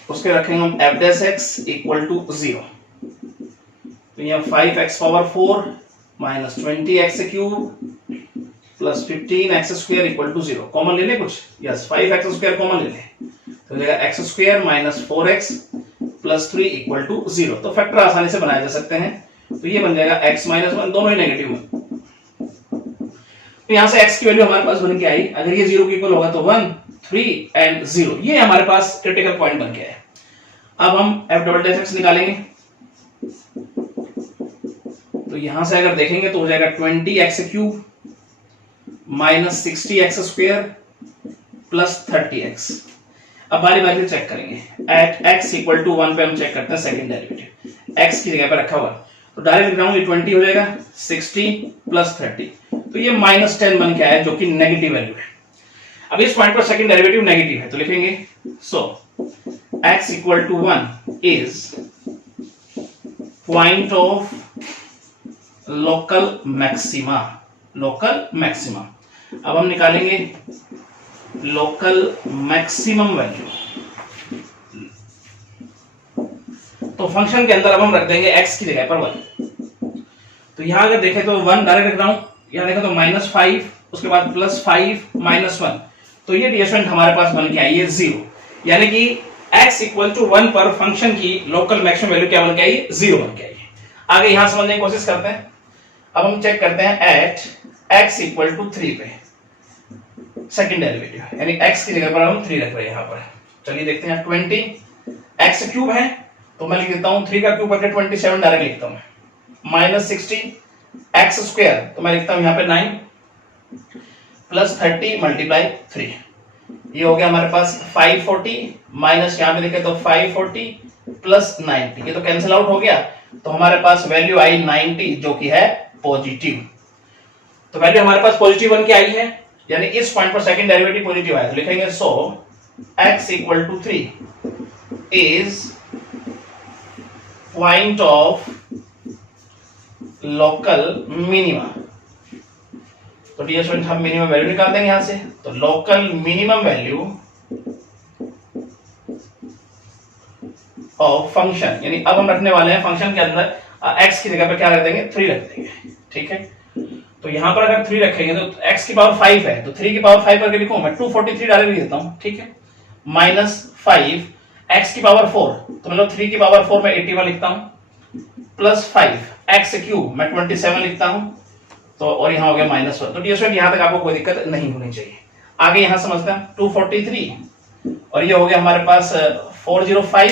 उसके रखेंगे हम f dash x equal to 0। तो यह 5x power 4 minus 20x cube plus 15x square equal to 0। Common ले ले कुछ, यस 5x स्क्वायर कॉमन ले ले, तो जाएगा x square minus 4x plus 3 equal to 0। तो फैक्टर आसानी से बनाए जा सकते हैं। तो ये बन जाएगा x माइनस 1, दोनों ही नेगेटिव में। तो यहां से x की वैल्यू हमारे पास बन के आई, अगर ये 0 के इक्वल होगा तो 1, 3 एंड 0, ये हमारे पास क्रिटिकल पॉइंट बन के आया। अब हम f डबल डैश x निकालेंगे। तो यहां से अगर देखेंगे तो हो जाएगा 20x cube minus 60x square plus 30x। अब बारी बारी से चेक करेंगे। एट x इक्वल टू 1 पे हम चेक करते हैं सेकंड डेरिवेटिव, x की जगह पे रखा हुआ, तो डायरेक्ट लिख रहा हूं, ये 20 हो जाएगा 60 प्लस 30, तो ये -10 बन के आया जो कि नेगेटिव वैल्यू है। अब इस पॉइंट पर सेकंड डेरिवेटिव नेगेटिव है, तो लिखेंगे so x equal to 1 is point of local maxima, local maxima. अब हम निकालेंगे लोकल मैक्सिमम वैल्यू। तो फंक्शन के अंदर अब हम रख देंगे x की जगह पर 1। तो यहां अगर देखें तो 1 डायरेक्ट रख रहा हूं, यहां देखें तो -5, उसके बाद +5 -1, तो ये डियर स्टूडेंट हमारे पास बन के आई है 0, यानी कि x इक्वल टू 1 पर फंक्शन की लोकल मैक्सिमम वैल्यू क्या बन के आई, 0 बन के आई है। आगे यहां समझने की कोशिश करते हैं। अब हम चेक करते हैं एट x इक्वल टू 3 पे सेकंड डेरिवेटिव, यानी x की जगह पर हम 3 रख रहे हैं यहां पर। चलिए देखते हैं, 20 x क्यूब है तो मैं लिख देता हूं 3 का क्यूब करके 27 डायरेक्ट लिखता हूं, माइनस 60 x स्क्वायर, तो मैं लिखता हूं यहां पे 9 प्लस 30 मल्टीप्लाई 3, ये हो गया हमारे पास 540 माइनस यहां पे लिखे तो 540 प्लस 90, ये तो कैंसिल आउट हो गया, तो हमारे पास वैल्यू आई 90 जो कि है पॉजिटिव। तो वैल्यू हमारे पास पॉजिटिव बन के आई है, यानी इस पॉइंट पर सेकंड डेरिवेटिव पॉजिटिव आया, तो लिखेंगे so x equal to 3 is point of local minimum. तो डियर स्टूडेंट हम मिनिमम वैल्यू निकाल देंगे यहां से, तो local minimum value of function, यानी अब हम रखने वाले हैं फंक्शन के अंदर x की जगह पर क्या रख देंगे, 3 रख देंगे, ठीक है। तो यहां पर अगर 3 रखेंगे तो x की पावर 5 है, तो 3 की पावर 5 करके लिखूं मैं 243 डायरेक्ट लिख देता हूं, ठीक है, माइनस 5 x की पावर 4, तो मतलब 3 की पावर 4 में 81 लिखता हूं, प्लस 5 x क्यूब मैं 27 लिखता हूं, तो और यहां हो गया -1। तो डियर स्टूडेंट यहां तक आपको कोई दिक्कत नहीं होनी चाहिए। आगे यहां समझते हैं 243 और ये हो गया हमारे पास 405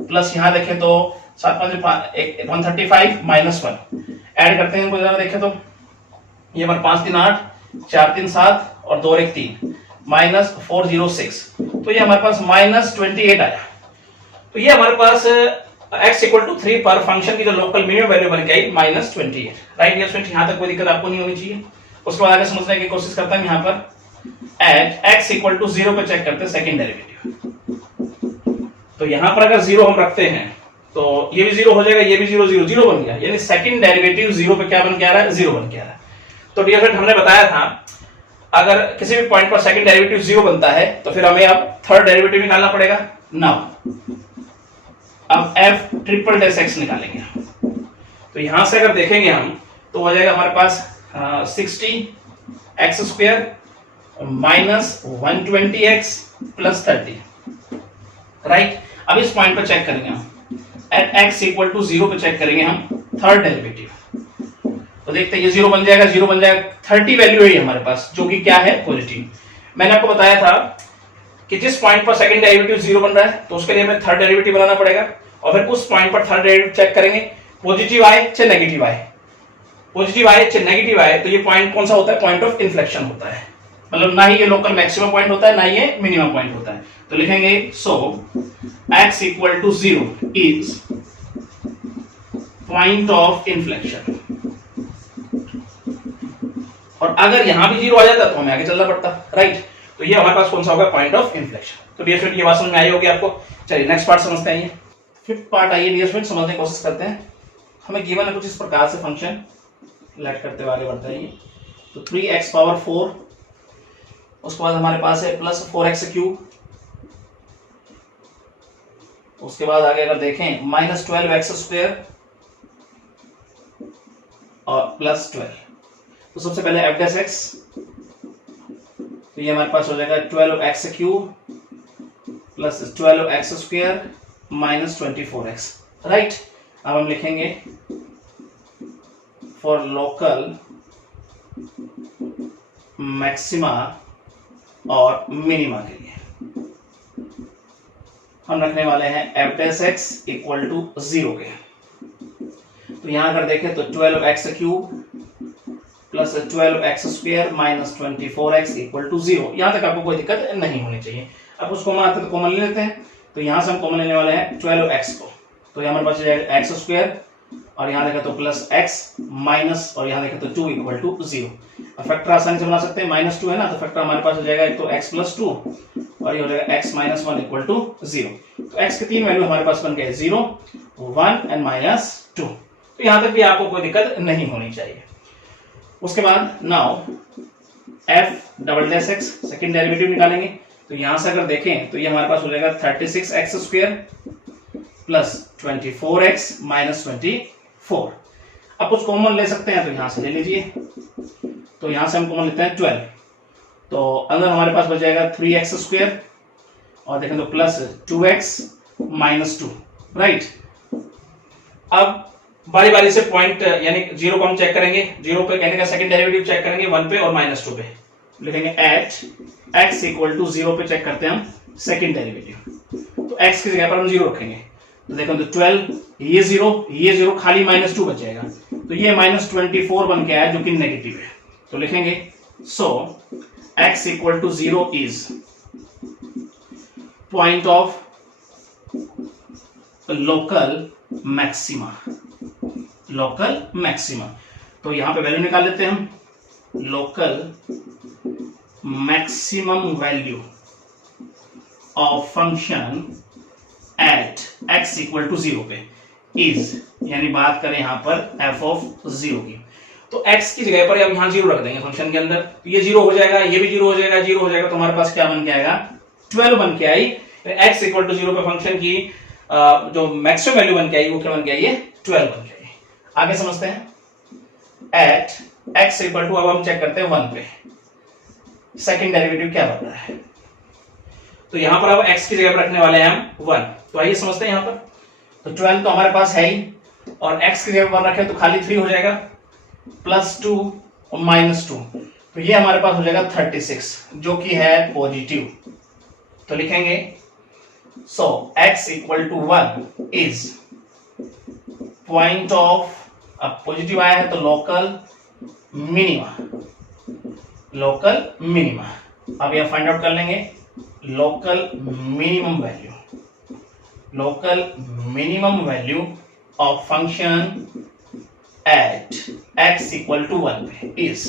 प्लस यहां देखें तो 135 -1 ऐड करते हैं, जरा देखें तो ये हमारे 5 3 8 4 3 7 और 2 1 3 माइनस 406, तो ये हमारे पास -28 आया। तो ये हमारे पास x इक्वल टू 3 पर फंक्शन की जो लोकल मिनिमम वैल्यू बन के आई -28, राइट डियर स्टूडेंट, यहां तक कोई दिक्कत आपको नहीं होनी चाहिए। उसके बाद आगे समझने की कोशिश करता हूं, यहां पर एट x इक्वल टू 0 पे चेक करते हैं सेकंड डेरिवेटिव। तो यहां पर अगर 0 हम रखते हैं तो ये भी 0 हो जाएगा, ये भी 0 0 0 बन गया, यानी सेकंड डेरिवेटिव 0 पे क्या बन के आ रहा है, 0 बन के आ रहा है। तो डियर फ्रेंड हमने बताया था अगर किसी भी पॉइंट पर सेकंड डेरिवेटिव 0 बनता है तो फिर हमें अब थर्ड डेरिवेटिव निकालना पड़ेगा। नाउ अब f ट्रिपल डैश x निकालेंगे। तो यहां से अगर देखेंगे हम तो हो जाएगा हमारे पास 60x square minus 120x plus 30, right. अब इस पॉइंट पर चेक करेंगे हम, एट x इक्वल टू 0 पे चेक करेंगे हम थर्ड डेरिवेटिव, तो देखते हैं ये 0 बन जाएगा, 0 बन जाएगा, 30 वैल्यू है हमारे पास जो कि क्या है, पॉजिटिव। मैंने आपको बताया था कि जिस पॉइंट पर सेकंड डेरिवेटिव 0 बन रहा है तो उसके लिए हमें थर्ड डेरिवेटिव बनाना पड़ेगा, और फिर उस पॉइंट पर थर्ड डेरिवेटिव चेक करेंगे पॉजिटिव आए चाहे नेगेटिव आए, पॉजिटिव आए चाहे नेगेटिव आए, तो ये पॉइंट कौन सा होता है, पॉइंट ऑफ इन्फ्लेक्शन होता है। मतलब ना ही ये लोकल मैक्सिमम पॉइंट होता है, ना ही ये मिनिमम पॉइंट होता है। तो लिखेंगे so x equal to 0 is point of inflection. और अगर यहां भी 0 आ जाता तो हमें आगे चलना पड़ता, राइट। तो ये हमारे पास कौन सा होगा, पॉइंट ऑफ इन्फ्लेक्शन। तो डियर स्टूडेंट ये बात समझ में आई होगी आपको। चलिए नेक्स्ट पार्ट समझते हैं। फिफ्थ पार्ट आइए डियर स्टूडेंट, समझने की कोशिश करते हैं। हमें गिवन है कुछ इस प्रकार से फंक्शन, लेट करते हुए आगे बढ़ते हैं। तो 3x पावर 4, उसके बाद हमारे पास है प्लस 4x क्यूब, उसके बाद आगे अगर देखें माइनस 12x स्क्वायर और प्लस 12। तो सबसे पहले एफ डैश एक्स, तो ये हमारे पास हो जाएगा 12x cube plus 12x square minus 24x, right. अब हम लिखेंगे फॉर लोकल मैक्सिमा और मिनिमा के लिए हम रखने वाले हैं f dash x equal to 0 के। तो यहां अगर देखें तो 12x cube plus 12x square minus 24x equal to 0। यहां तक आपको कोई दिक्कत नहीं होनी चाहिए। अब उसको हम कॉमन ले लेते हैं। तो यहां से हम कॉमन लेने वाले हैं 12x को, तो यहाँ हमारे पास जाएगा x स्क्वायर और यहाँ देखा तो प्लस x माइनस और यहाँ देखा तो 2 इक्वल टू 0। अब फैक्टर आसानी से बना सकते हैं, माइनस 2 है ना, तो फैक्टर हमारे पास हो जाएगा एक तो x प्लस 2 और ये हो जाएगा x माइनस 1 इक्वल टू 0। तो x के तीन वैल्यू हमारे पास बन गए 0, 1 एंड माइनस 2। तो यहां तक भी आपको कोई दिक्कत नहीं होनी चाहिए। उसके बाद now f double dash x second derivative निकालेंगे। तो यहां से अगर देखें तो ये हमारे पास हो जाएगा 36x square plus 24x minus 24। अब कुछ कॉमन ले सकते हैं तो यहां से ले लीजिए। तो यहां से हम कॉमन लेते हैं 12, तो अंदर हमारे पास बच जाएगा 3x स्क्वायर और देखें तो प्लस 2x माइनस 2, राइट। अब बारी बारी से पॉइंट यानी 0 को हम चेक करेंगे, 0 पे कहने का सेकंड डेरिवेटिव चेक करेंगे 1 पे और माइनस 2 पे। लिखेंगे एट x इक्वल टू 0 पे चेक करते हैं हम सेकंड डेरिवेटिव। तो x की जगह पर हम 0 रखेंगे। तो देखो तो 12 ये 0 खाली माइनस 2 बच जाएगा। तो ये माइनस 24 बन के आया जो कि नेगेटिव है। तो लिखेंगे so x equal to 0 is point of local maxima, local maxima. तो यहां पे वैल्यू निकाल लेते हैं हम, local maximum value of function at x equal to 0 पे इज, यानी बात करें यहां पर f ऑफ 0 की, तो x की जगह पर हम यहां 0 रख देंगे फंक्शन के अंदर। तो ये 0 हो जाएगा, ये भी 0 हो जाएगा, 0 हो जाएगा, तो हमारे पास क्या बन के आएगा 12 बन के आई। x इक्वल टू 0 पे फंक्शन की जो मैक्सिमम वैल्यू बन के आई वो क्या बन के आई है 12 बन के आई। आगे समझते हैं एट x इक्वल टू, अब हम चेक करते हैं 1 पे सेकंड डेरिवेटिव क्या बन रहा है। तो यहां पर अब x की जगह पर रखने वाले हैं हम 1। तो आइए समझते हैं यहां पर। तो 12 तो हमारे पास है ही और x की जगह पर 1 रखे तो खाली 3 हो जाएगा, प्लस 2 और माइनस 2, तो ये हमारे पास हो जाएगा 36 जो कि है पॉजिटिव। तो लिखेंगे so x equal to 1 is point of, अब पॉजिटिव आया है तो लोकल मिनिमा, लोकल मिनिमा। अब यह फाइंड आउट कर लेंगे local minimum value, local minimum value of function at x equal to 1 पे इज,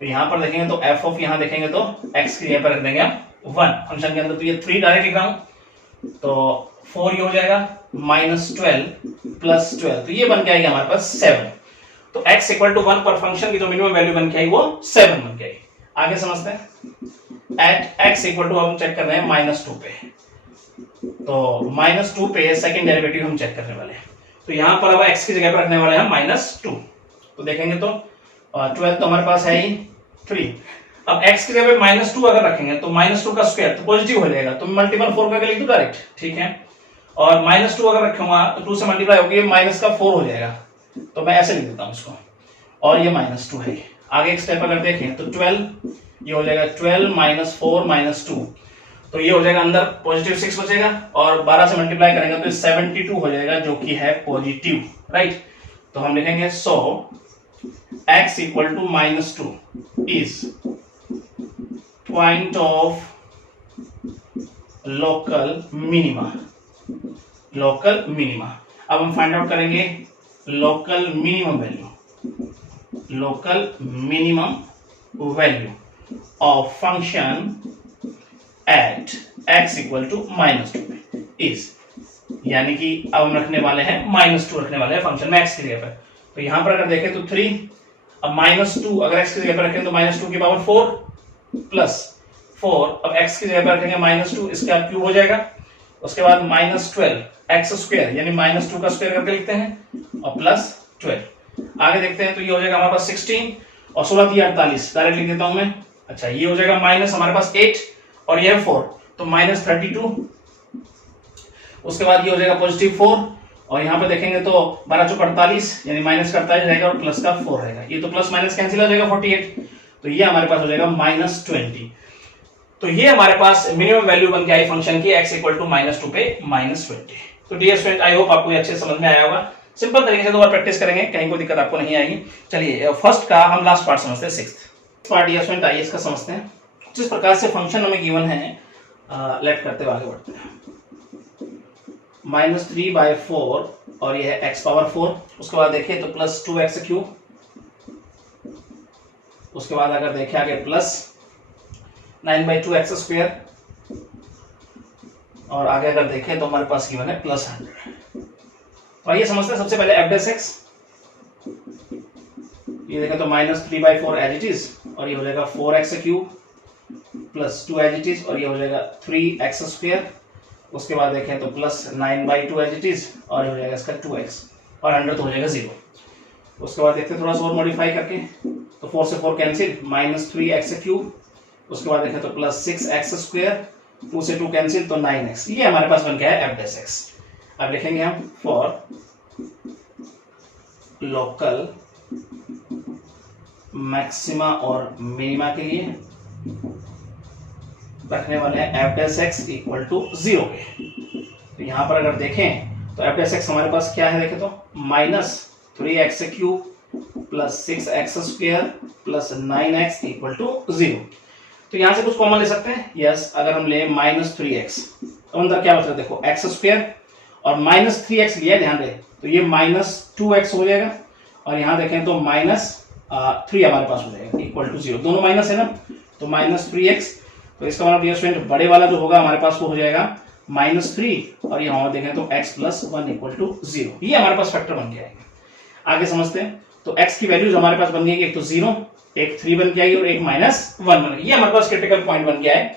तो यहां पर देखेंगे तो f ऑफ, यहां देखेंगे तो x की जगह पर रख देंगे हम 1 फंक्शन के अंदर। तो ये 3 डायरेक्ट लिख रहा हूं, तो 4 ये हो जाएगा माइनस 12 प्लस 12, तो ये बन के आएगा हमारे पास 7। तो x इक्वल टू 1 पर फंक्शन की जो मिनिमम वैल्यू बन के आई वो 7 बन के आई। आगे समझते हैं एट x इक्वल टू, हम चेक कर रहे हैं माइनस 2 पे, तो माइनस 2 पे सेकंड डेरिवेटिव हम चेक करने वाले हैं। तो यहां पर अब x की जगह पर रखने वाले हैं माइनस 2। तो देखेंगे तो 12 तो हमारे पास है ही 3, अब x की जगह पे माइनस 2 अगर रखेंगे तो माइनस 2 का स्क्वायर तो पॉजिटिव हो जाएगा, तो मल्टीपल 4 करके लिख दो डायरेक्ट, ठीक है। और माइनस 2 अगर रखूंगा तो 2 से मल्टीप्लाई होगी माइनस का 4 हो जाएगा, तो मैं ऐसे लिख देता हूं इसको, और ये माइनस 2 है। आगे एक स्टेप अगर देखें तो 12 ये हो जाएगा 12 माइनस 4 माइनस 2, तो ये हो जाएगा अंदर पॉजिटिव 6 बचेगा और 12 से मल्टीप्लाई करेंगे तो 72 हो जाएगा जो कि है पॉजिटिव, राइट। तो हम लिखेंगे so x equal to -2 is point of local minima. Local minima, अब हम फाइंड आउट करेंगे local minimum value, local minimum value of function at x equal to -2 is, यानी कि अब हम रखने वाले हैं -2 रखने वाले हैं फंक्शन में x की जगह पर। तो यहां पर अगर देखें तो 3, अब -2 अगर x की जगह पर रखें तो -2 की पावर 4 प्लस 4, अब x की जगह पर रखेंगे -2, इसका क्यूब हो जाएगा। उसके बाद -12 x स्क्वायर यानी -2 का स्क्वायर करके लिखते हैं और प्लस 12। आगे देखते हैं तो ये हो जाएगा हमारे पास 16 और 16 दिया 48, डायरेक्ट लिख देता हूं मैं। अच्छा, ये हो जाएगा माइनस हमारे पास 8 और ये है 4, तो -32। उसके बाद ये हो जाएगा +4 और यहाँ पे देखेंगे तो 12 चौक 48 यानी माइनस का 48 रहेगा और प्लस का 4 रहेगा। ये तो प्लस माइनस कैंसिल हो जाएगा 48, तो ये हमारे पास हो जाएगा -20। तो ये हमारे पास मिनिमम वैल्यू बन के आई फंक्शन की x इक्वल टू -2 पे -20। तो डियर स्टूडेंट, आई होप आपको ये अच्छे समझ में आया होगा। सिंपल तरीके से दो बार प्रैक्टिस करेंगे, कहीं कोई दिक्कत आपको नहीं आएगी। चलिए फर्स्ट का हम लास्ट पार्ट समझते हैं, 6th पार्ट। डियर स्टूडेंट, आइए इसका समझते हैं। जिस प्रकार से फंक्शन हमें गिवन है, लेट करते हुए आगे बढ़ते हैं। -3/4 और ये है x पावर 4। उसके बाद देखिए तो +2x³। उसके बाद अगर देखें आगे +9/2x² और आगे अगर देखें तो हमारे पास गिवन है +100। तो आइए समझते हैं सबसे पहले f'(x). ये देखें तो -3/4 एज इट इज और ये हो जाएगा 4x³ plus 2 as it is और ये हो जाएगा 3x²। उसके बाद देखें तो +9/2 एज इट इज और ये हो जाएगा इसका 2x और 100 तो हो जाएगा 0। उसके बाद देखते हैं थोड़ा सा और मॉडिफाई करके, तो 4 से 4 कैंसिल, -3x³। उसके बाद देखें तो +6x², 2 से 2 कैंसिल तो 9x। ये हमारे पास बन गया है f'(x). अब लिखेंगे हम फॉर लोकल मैक्सिमा और मिनिमा के लिए रखने वाले हैं f'(x) इक्वल टू 0 पे। तो यहां पर अगर देखें तो f'(x) हमारे पास क्या है, देखें तो -3x³ plus 6x² plus 9x equal to 0। तो यहां से कुछ कॉमन ले सकते हैं, यस। अगर हम ले -3x तो अंदर क्या बचता है, देखो x² और -3x लिया, ध्यान रहे, तो ये -2x हो जाएगा और यहां देखें तो -3 हमारे पास हो जाएगा इक्वल टू 0। दोनों माइनस है ना, तो -3x। तो इसका मतलब डियर स्टूडेंट बड़े वाला जो होगा हमारे पास वो हो जाएगा -3 और यहाँ देखें तो x + 1 इक्वल टू 0। ये हमारे पास फैक्टर बन के आएगा। आगे समझते हैं, तो x की वैल्यूज हमारे पास बन गई, एक तो 0, एक 3 बन के आएगी और एक -1 बन गई। ये हमारे पास क्रिटिकल पॉइंट बन गया है।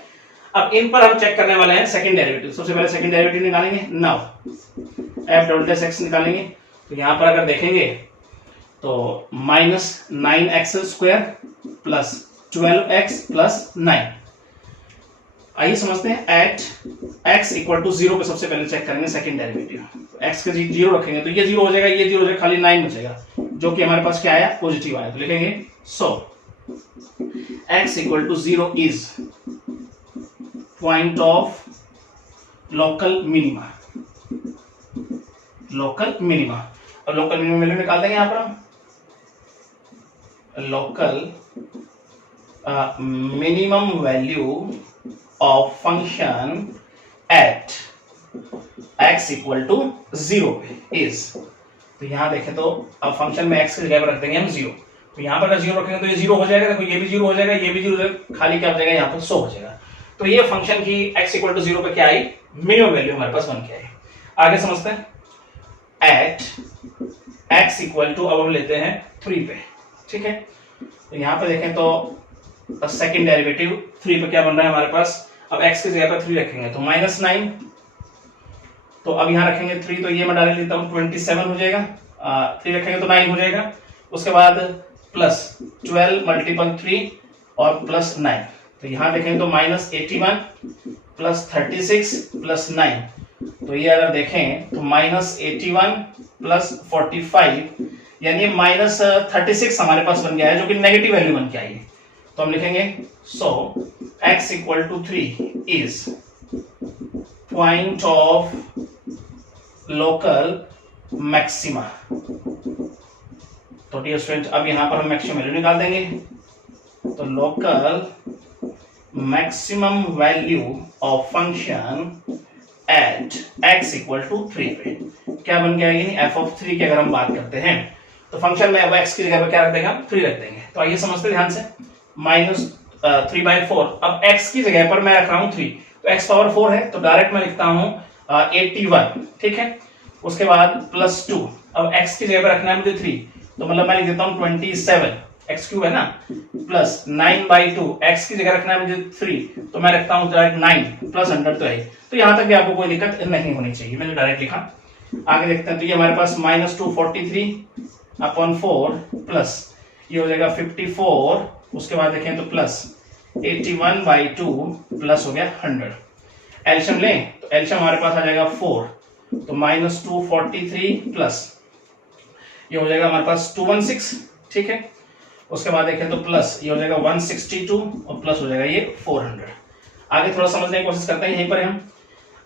अब इन पर हम चेक करने वाले हैं सेकंड डेरिवेटिव। सबसे पहले सेकंड डेरिवेटिव निकालेंगे, नाउ f'(x) निकालेंगे। तो यहाँ पर अगर देखेंगे तो -9x² प्लस 12x प्लस 9। आइए समझते हैं एट x इक्वल टू 0 पे सबसे पहले चेक करेंगे सेकंड डेरिवेटिव। x के 0 रखेंगे तो ये 0 हो जाएगा, ये 0 हो जाएगा, खाली 9 बचेगा जो कि हमारे पास क्या आया, पॉजिटिव आया। तो लिखेंगे so x equal to 0 is point of local minima. Local minima, और लोकल मिनिमम वैल्यू निकाल देंगे यहां पर हम। Local minimum value of function at x equal to 0 is, तो यहां देखें तो अब फंक्शन में x की जगह पर रख देंगे हम 0। तो यहां पर अगर 0 रखेंगे तो ये 0 हो जाएगा, देखो ये भी 0 हो जाएगा, ये भी 0 हो जाएगा, खाली क्या हो जाएगा यहाँ पर 100 हो जाएगा। तो ये फंक्शन की x इक्वल टू 0 पे क्या आई, मिनिमम वैल्यू हमारे पास बन के आई। आगे समझते हैं, एट x इक्वल टू, अब हम लेते हैं 3 पे, ठीक है। तो यहां पे देखें तो सेकंड डेरिवेटिव 3 पे क्या बन रहा है हमारे पास, अब x की जगह पर 3 रखेंगे तो -9, तो अब यहां रखेंगे 3, तो ये मैं डाल लेता हूं 27 हो जाएगा, 3 रखेंगे तो 9 हो जाएगा। उसके बाद प्लस 12 × 3 और प्लस 9, तो यहां देखेंगे तो -81 प्लस 36 प्लस 9, तो ये अगर देखें तो -81 प्लस 45 यानी -36 हमारे पास बन गया है, जो कि नेगेटिव वैल्यू बन के आई है। तो हम लिखेंगे so x equal to 3 is point of local maxima. तो डियर स्टूडेंट अब यहाँ पर हम मैक्सिमम वैल्यू निकाल देंगे। तो local maximum value of function at x equal to 3 पे क्या बन के आएगी, f ऑफ 3 की अगर हम बात करते हैं तो फंक्शन में अब x की जगह पर क्या रख देंगे, 3 रख देंगे। तो आइए समझते ध्यान से, -3/4। अब x की जगह पर मैं रख रहा हूं 3, तो x पावर 4 है तो डायरेक्ट मैं लिखता हूं 81, ठीक है। उसके बाद +2, अब x की जगह पर रखना है मुझे 3, तो मतलब मैं लिख देता हूं 27, x क्यूब है ना, प्लस 9/2, x की जगह रखना है मुझे 3, तो मैं रखता हूं डायरेक्ट 9 प्लस 100 तो है। तो यहां तक भी आपको कोई दिक्कत नहीं होनी चाहिए, मैंने डायरेक्ट लिखा। आगे देखते हैं, तो ये हमारे पास -243/4 प्लस ये हो जाएगा 54, उसके बाद देखें तो प्लस 81/2 प्लस हो गया 100। एल्शियम लें तो एल्शियम हमारे पास आ जाएगा 4, तो -243 प्लस ये हो जाएगा हमारे पास 216, ठीक है। उसके बाद देखें तो प्लस ये हो जाएगा 162 और प्लस हो जाएगा ये 400। आगे थोड़ा समझने की कोशिश करते हैं, यहीं पर हम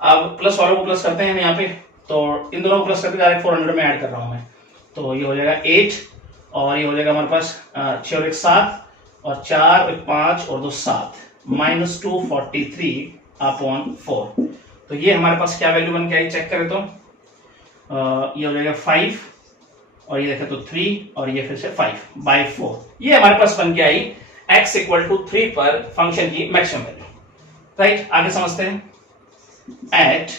अब प्लस वालों को प्लस करते हैं हम यहाँ पे, तो इन दोनों को प्लस करके डायरेक्ट 400 में ऐड कर रहा हूं मैं। तो ये हो जाएगा 8 और ये हो जाएगा हमारे पास 6 और 1 7 और 4 और 5 और 2 7, -243/4। तो ये हमारे पास क्या वैल्यू बन के आई, चेक करें तो ये हो जाएगा 5 और ये देखें तो 3 और ये फिर से 5/4। ये हमारे पास बन के आई x इक्वल टू 3 पर फंक्शन की मैक्सिमम वैल्यू, राइट। आगे समझते हैं, एट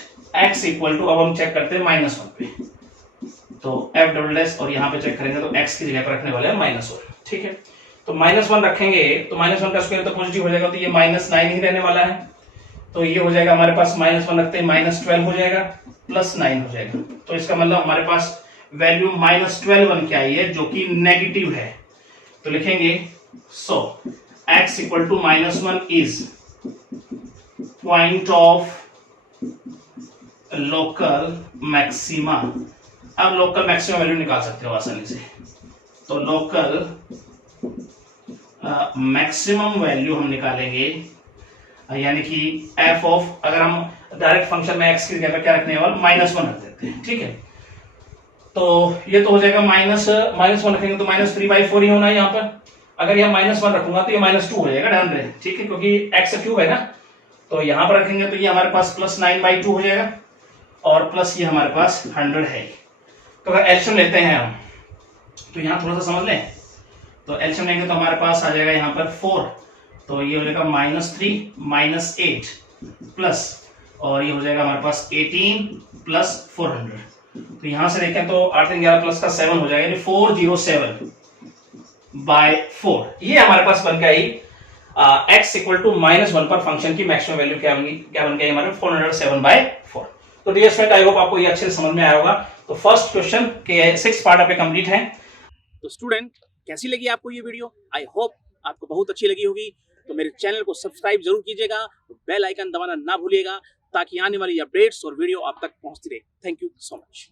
x इक्वल टू, अब हम चेक करते हैं -1 पे, तो f" और यहाँ पे चेक करेंगे तो x की जगह पर रखने वाले हैं -1, ठीक है। तो -1 रखेंगे तो -1 का स्क्वायर तो पॉजिटिव हो जाएगा, तो ये -9 ही रहने वाला है। तो ये हो जाएगा हमारे पास -1 रखते हैं -12 हो जाएगा, +9 हो जाएगा। तो इसका मतलब हमारे पास वैल्यू -12 बन के आई है जो कि नेगेटिव है। तो लिखेंगे so x equal to -1 is point of local maxima. अब लोकल मैक्सिमम वैल्यू निकाल सकते हो आसानी से, तो लोकल मैक्सिमम वैल्यू हम निकालेंगे, यानी कि f ऑफ, अगर हम डायरेक्ट फंक्शन में x की जगह पर क्या रखने वाले -1 रख देते हैं, ठीक है। तो ये तो हो जाएगा -1 रखेंगे तो -3/4 ही होना है यहाँ पर। अगर यहाँ -1 रखूंगा तो ये -2 हो जाएगा, ध्यान रहे, ठीक है, क्योंकि x क्यूब है ना। तो यहाँ पर रखेंगे तो ये हमारे पास +9/2 हो जाएगा और प्लस ये हमारे पास 100 है। तो अगर एल्शियम लेते हैं हम, तो यहाँ थोड़ा सा समझ लें, तो एल्शियम लेंगे तो हमारे पास आ जाएगा यहाँ पर 4, तो ये हो जाएगा -3 -8 प्लस, और ये हो जाएगा हमारे पास 18 प्लस 400। तो यहां से देखें तो 8 3 11 प्लस का 7 हो जाएगा, यानी 407/4। ये हमारे पास बन गई x इक्वल टू -1 पर फंक्शन की मैक्सिमम वैल्यू क्या बन गई हमारे 407/4। तो डियर स्टूडेंट, आई होप आपको ये अच्छे से समझ में आया होगा। तो फर्स्ट क्वेश्चन के 6 पार्ट आपके कंप्लीट है। तो स्टूडेंट, कैसी लगी आपको ये वीडियो? आई होप आपको बहुत अच्छी लगी होगी। तो मेरे चैनल को सब्सक्राइब जरूर कीजिएगा, बेल आइकन दबाना ना भूलिएगा, ताकि आने वाली अपडेट्स और वीडियो आप तक पहुंचती रहे। Thank you so much.